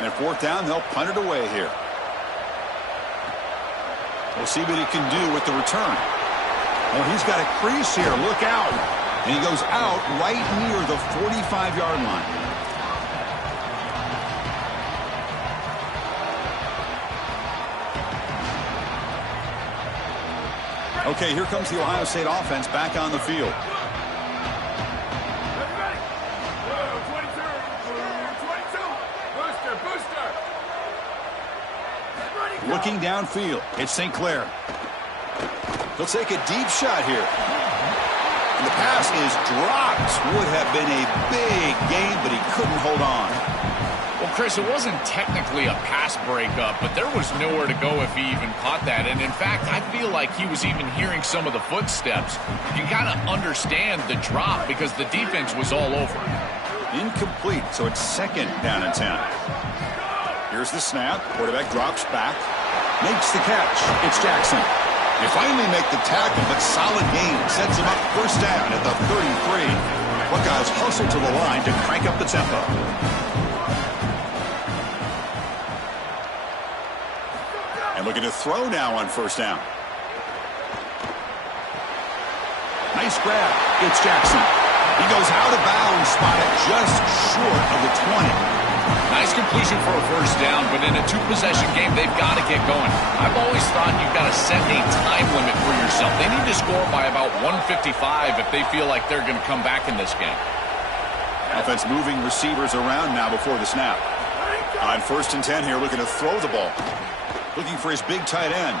And at 4th down, they'll punt it away here. We'll see what he can do with the return. Oh, he's got a crease here. Look out. And he goes out right near the 45-yard line. Okay, here comes the Ohio State offense back on the field. Looking downfield, it's St. Clair. He'll take a deep shot here. And the pass is dropped. Would have been a big gain, but he couldn't hold on. Well, Chris, it wasn't technically a pass breakup, but there was nowhere to go if he even caught that. And in fact, I feel like he was even hearing some of the footsteps. You kind of understand the drop because the defense was all over him. Incomplete, so it's 2nd down and 10. Here's the snap. Quarterback drops back. Makes the catch. It's Jackson. They finally make the tackle, but solid gain sets him up 1st down at the 33. Buckeyes hustle to the line to crank up the tempo. And looking to throw now on 1st down. Nice grab. It's Jackson. He goes out of bounds, spotted just short of the 20. Nice completion for a 1st down, but in a 2-possession game, they've got to get going. I've always thought you've got to set a time limit for yourself. They need to score by about 155 if they feel like they're going to come back in this game. Offense moving receivers around now before the snap. On 1st and 10 here, looking to throw the ball. Looking for his big tight end.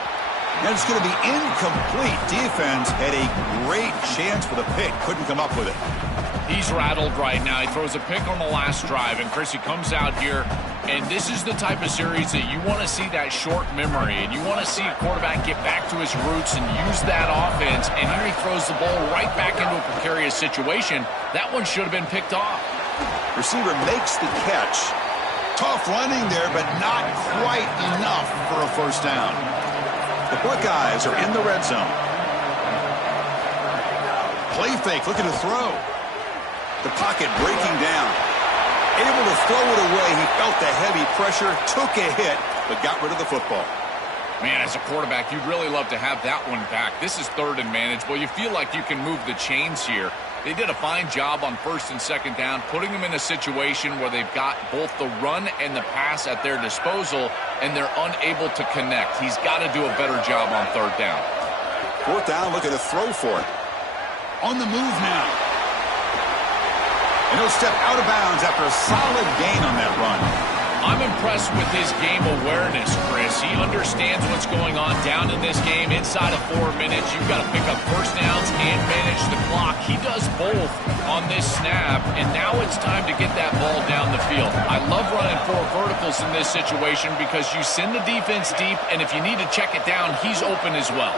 And it's going to be incomplete. Defense had a great chance for the pick. Couldn't come up with it. He's rattled right now. He throws a pick on the last drive, and Chris, he comes out here, and this is the type of series that you want to see that short memory, and you want to see a quarterback get back to his roots and use that offense, and here he throws the ball right back into a precarious situation. That one should have been picked off. Receiver makes the catch. Tough running there, but not quite enough for a 1st down. The Buckeyes are in the red zone. Play fake, looking to throw. The pocket breaking down. Able to throw it away. He felt the heavy pressure, took a hit, but got rid of the football. Man, as a quarterback, you'd really love to have that one back. This is 3rd and manageable. You feel like you can move the chains here. They did a fine job on 1st and 2nd down, putting them in a situation where they've got both the run and the pass at their disposal, and they're unable to connect. He's got to do a better job on 3rd down. 4th down, looking to throw for it. On the move now. And he'll step out of bounds after a solid gain on that run. I'm impressed with his game awareness, Chris. He understands what's going on down in this game. Inside of 4 minutes, you've got to pick up 1st downs and manage the clock. He does both on this snap, and now it's time to get that ball down the field. I love running 4 verticals in this situation because you send the defense deep, and if you need to check it down, he's open as well.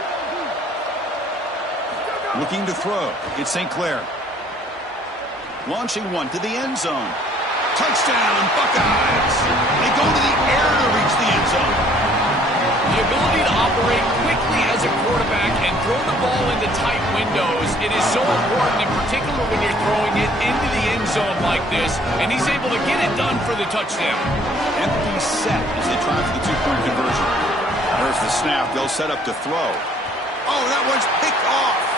Looking to throw. It's St. Clair. Launching one to the end zone. Touchdown, Buckeyes! They go to the air to reach the end zone. The ability to operate quickly as a quarterback and throw the ball into tight windows, it is so important, in particular when you're throwing it into the end zone like this, and he's able to get it done for the touchdown. Empty set as they try for the 2-point conversion. There's the snap. They'll set up to throw. Oh, that one's picked off.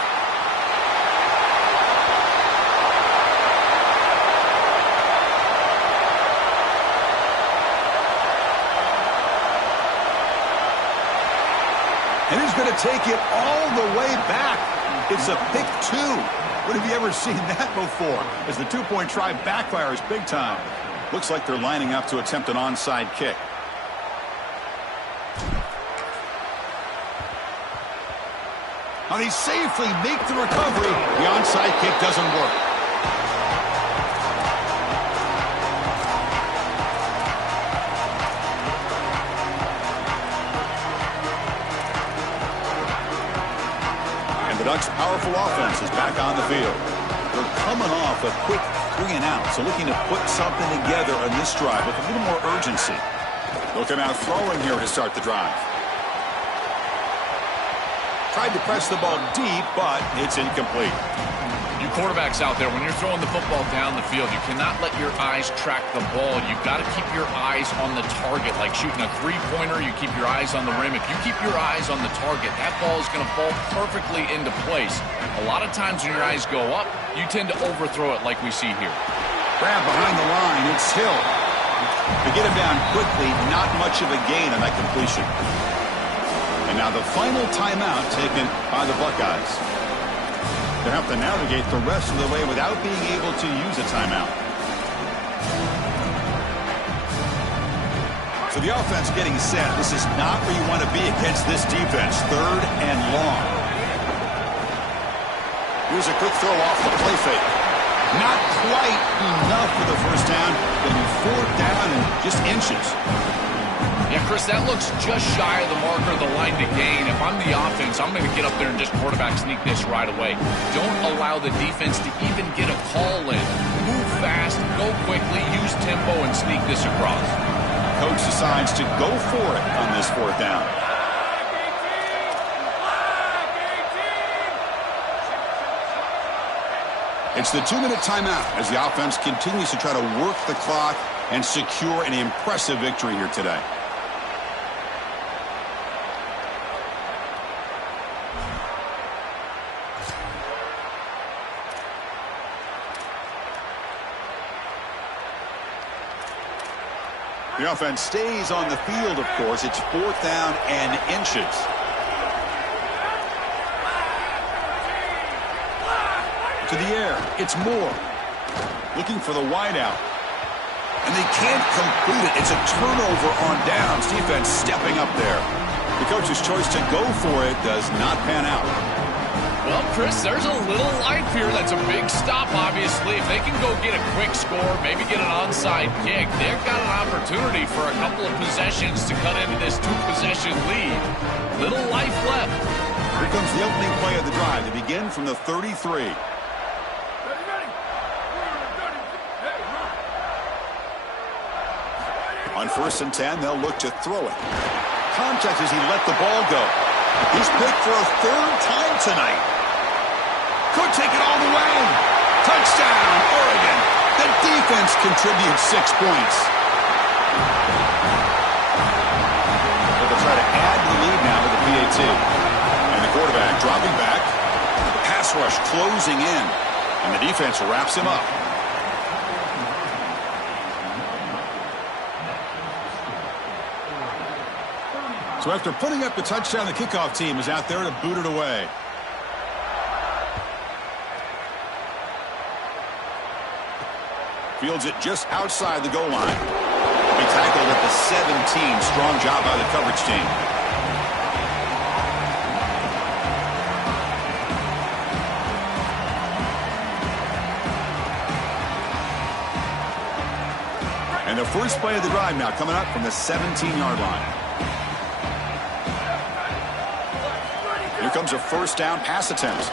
And he's going to take it all the way back. It's a pick 2. When have you ever seen that before? As the 2-point try backfires big time. Looks like they're lining up to attempt an onside kick. Now they safely make the recovery. The onside kick doesn't work. Ducks' powerful offense is back on the field. They're coming off a quick 3-and-out, so looking to put something together on this drive with a little more urgency. Looking out throwing here to start the drive. Tried to press the ball deep, but it's incomplete. You quarterbacks out there, when you're throwing the football down the field, you cannot let your eyes track the ball. You've got to keep your eyes on the target. Like shooting a three-pointer, you keep your eyes on the rim. If you keep your eyes on the target, that ball is going to fall perfectly into place. A lot of times when your eyes go up, you tend to overthrow it like we see here. Grab behind the line, it's Hill. To get him down quickly, not much of a gain on that completion. And now the final timeout taken by the Buckeyes. They have to navigate the rest of the way without being able to use a timeout. So the offense getting set. This is not where you want to be against this defense. 3rd and long. Here's a quick throw off the play fake. Not quite enough for the first down. But 4th down and just inches. Yeah, Chris, that looks just shy of the marker of the line to gain. If I'm the offense, I'm going to get up there and just quarterback sneak this right away. Don't allow the defense to even get a call in. Move fast, go quickly, use tempo, and sneak this across. Coach decides to go for it on this 4th down. It's the 2-minute timeout as the offense continues to try to work the clock and secure an impressive victory here today. The offense stays on the field, of course. It's 4th down and inches. To the air, it's Moore. Looking for the wideout. And they can't complete it. It's a turnover on downs. Defense stepping up there. The coach's choice to go for it does not pan out. Well, Chris, there's a little life here. That's a big stop, obviously. If they can go get a quick score, maybe get an onside kick, they've got an opportunity for a couple of possessions to cut into this 2-possession lead. Little life left. Here comes the opening play of the drive. They begin from the 33. On 1st and 10, they'll look to throw it. Contact as he let the ball go. He's picked for a 3rd time tonight. Could take it all the way. Touchdown, Oregon. The defense contributes 6 points. They'll try to add to the lead now with the PAT. And the quarterback dropping back. The pass rush closing in. And the defense wraps him up. So after putting up the touchdown, the kickoff team is out there to boot it away. Fields it just outside the goal line. He tackled at the 17. Strong job by the coverage team. And the first play of the drive now coming up from the 17-yard line. Here comes a 1st down pass attempt.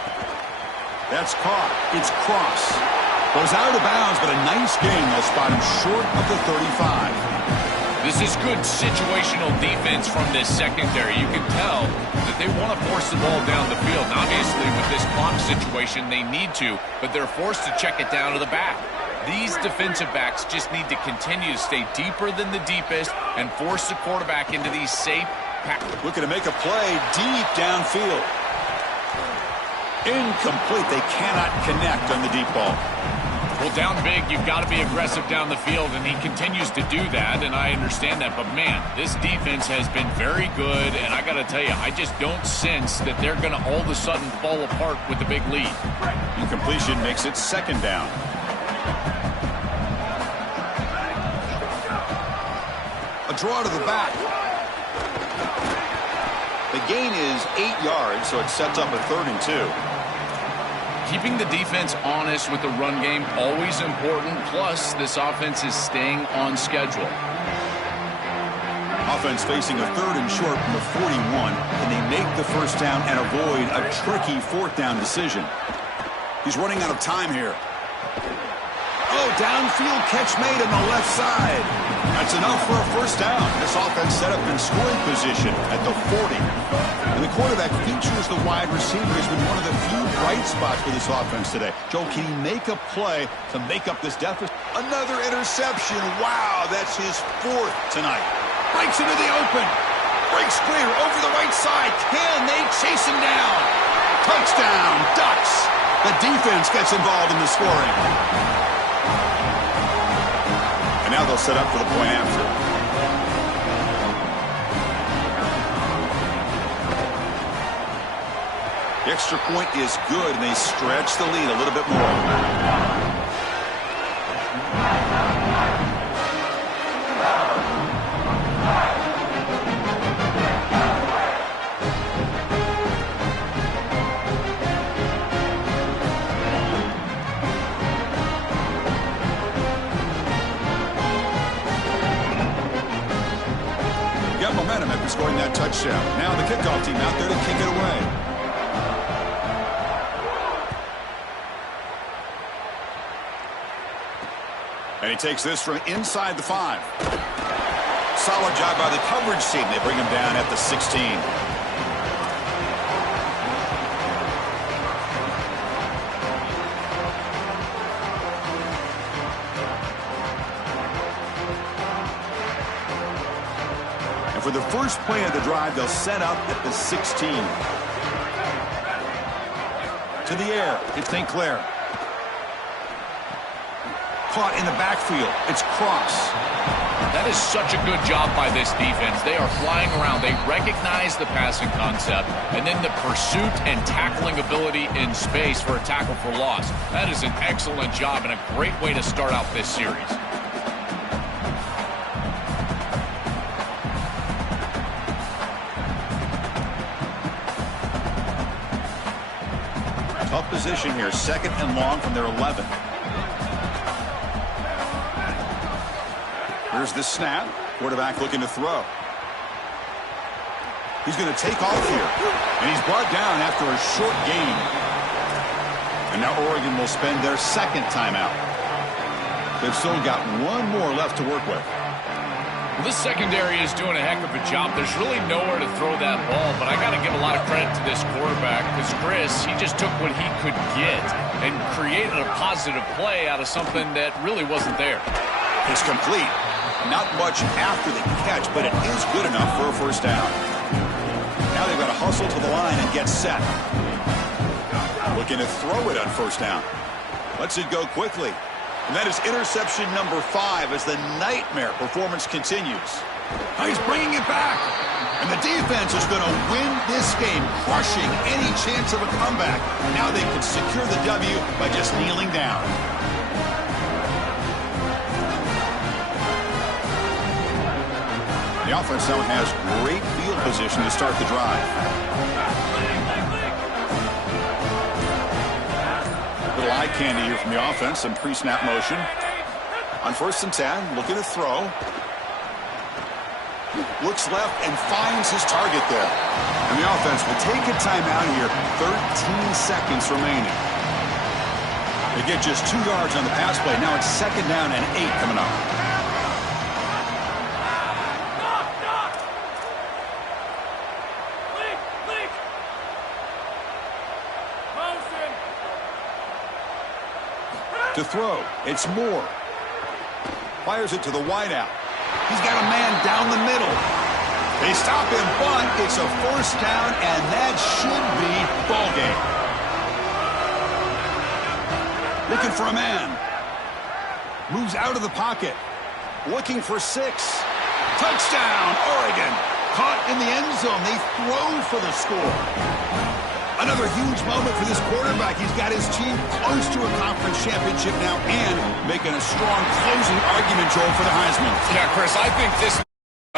That's caught. It's Cross. Goes out of bounds, but a nice gain. They'll spot him short of the 35. This is good situational defense from this secondary. You can tell that they want to force the ball down the field. And obviously, with this clock situation, they need to, but they're forced to check it down to the back. These defensive backs just need to continue to stay deeper than the deepest and force the quarterback into these safe looking to make a play deep downfield. Incomplete. They cannot connect on the deep ball. Well, down big, you've got to be aggressive down the field, and he continues to do that, and I understand that. But, man, this defense has been very good, and I got to tell you, I just don't sense that they're going to all of a sudden fall apart with the big lead. Incompletion makes it 2nd down. A draw to the back. The gain is 8 yards, so it sets up a 3rd and 2. Keeping the defense honest with the run game, always important. Plus, this offense is staying on schedule. Offense facing a 3rd and short from the 41, and they make the first down and avoid a tricky 4th down decision. He's running out of time here. Oh, downfield catch made on the left side. That's enough for a first down. This offense set up in scoring position at the 40. And the quarterback features the wide receiver has been one of the few bright spots for this offense today. Joe, can he make a play to make up this deficit? Another interception. Wow, that's his 4th tonight. Breaks into the open. Breaks clear over the right side. Can they chase him down? Touchdown, Ducks. The defense gets involved in the scoring. And now they'll set up for the point after. The extra point is good, and they stretch the lead a little bit more. Got momentum after scoring that touchdown. Now the kickoff team out there to kick it away. And he takes this from inside the 5. Solid job by the coverage team. They bring him down at the 16. And for the first play of the drive, they'll set up at the 16. To the air. It's St. Clair. Caught in the backfield. It's Cross. That is such a good job by this defense. They are flying around. They recognize the passing concept, and then the pursuit and tackling ability in space for a tackle for loss. That is an excellent job and a great way to start out this series. Tough position here. 2nd and long from their 11. Here's the snap. Quarterback looking to throw. He's going to take off here. And he's brought down after a short gain. And now Oregon will spend their 2nd timeout. They've still got one more left to work with. Well, this secondary is doing a heck of a job. There's really nowhere to throw that ball, but I got to give a lot of credit to this quarterback because Chris, he just took what he could get and created a positive play out of something that really wasn't there. It's complete. Not much after the catch, but it is good enough for a first down. Now they've got to hustle to the line and get set. Looking to throw it on first down. Lets it go quickly. And that is interception number 5 as the nightmare performance continues. Now he's bringing it back. And the defense is going to win this game, crushing any chance of a comeback. Now they can secure the W by just kneeling down. The offense now has great field position to start the drive. Little eye candy here from the offense. Some pre-snap motion. On 1st and 10, looking to throw. Looks left and finds his target there. And the offense will take a timeout here. 13 seconds remaining. They get just 2 yards on the pass play. Now it's 2nd down and 8 coming up. To throw, it's Moore. Fires it to the wideout. He's got a man down the middle. They stop him, but it's a first down, and that should be ball game. Looking for a man. Moves out of the pocket. Looking for 6. Touchdown, Oregon. Caught in the end zone. They throw for the score. Another huge moment for this quarterback. He's got his team close to a conference championship now and making a strong closing argument, Joel, for the Heisman. Yeah, Chris, I think this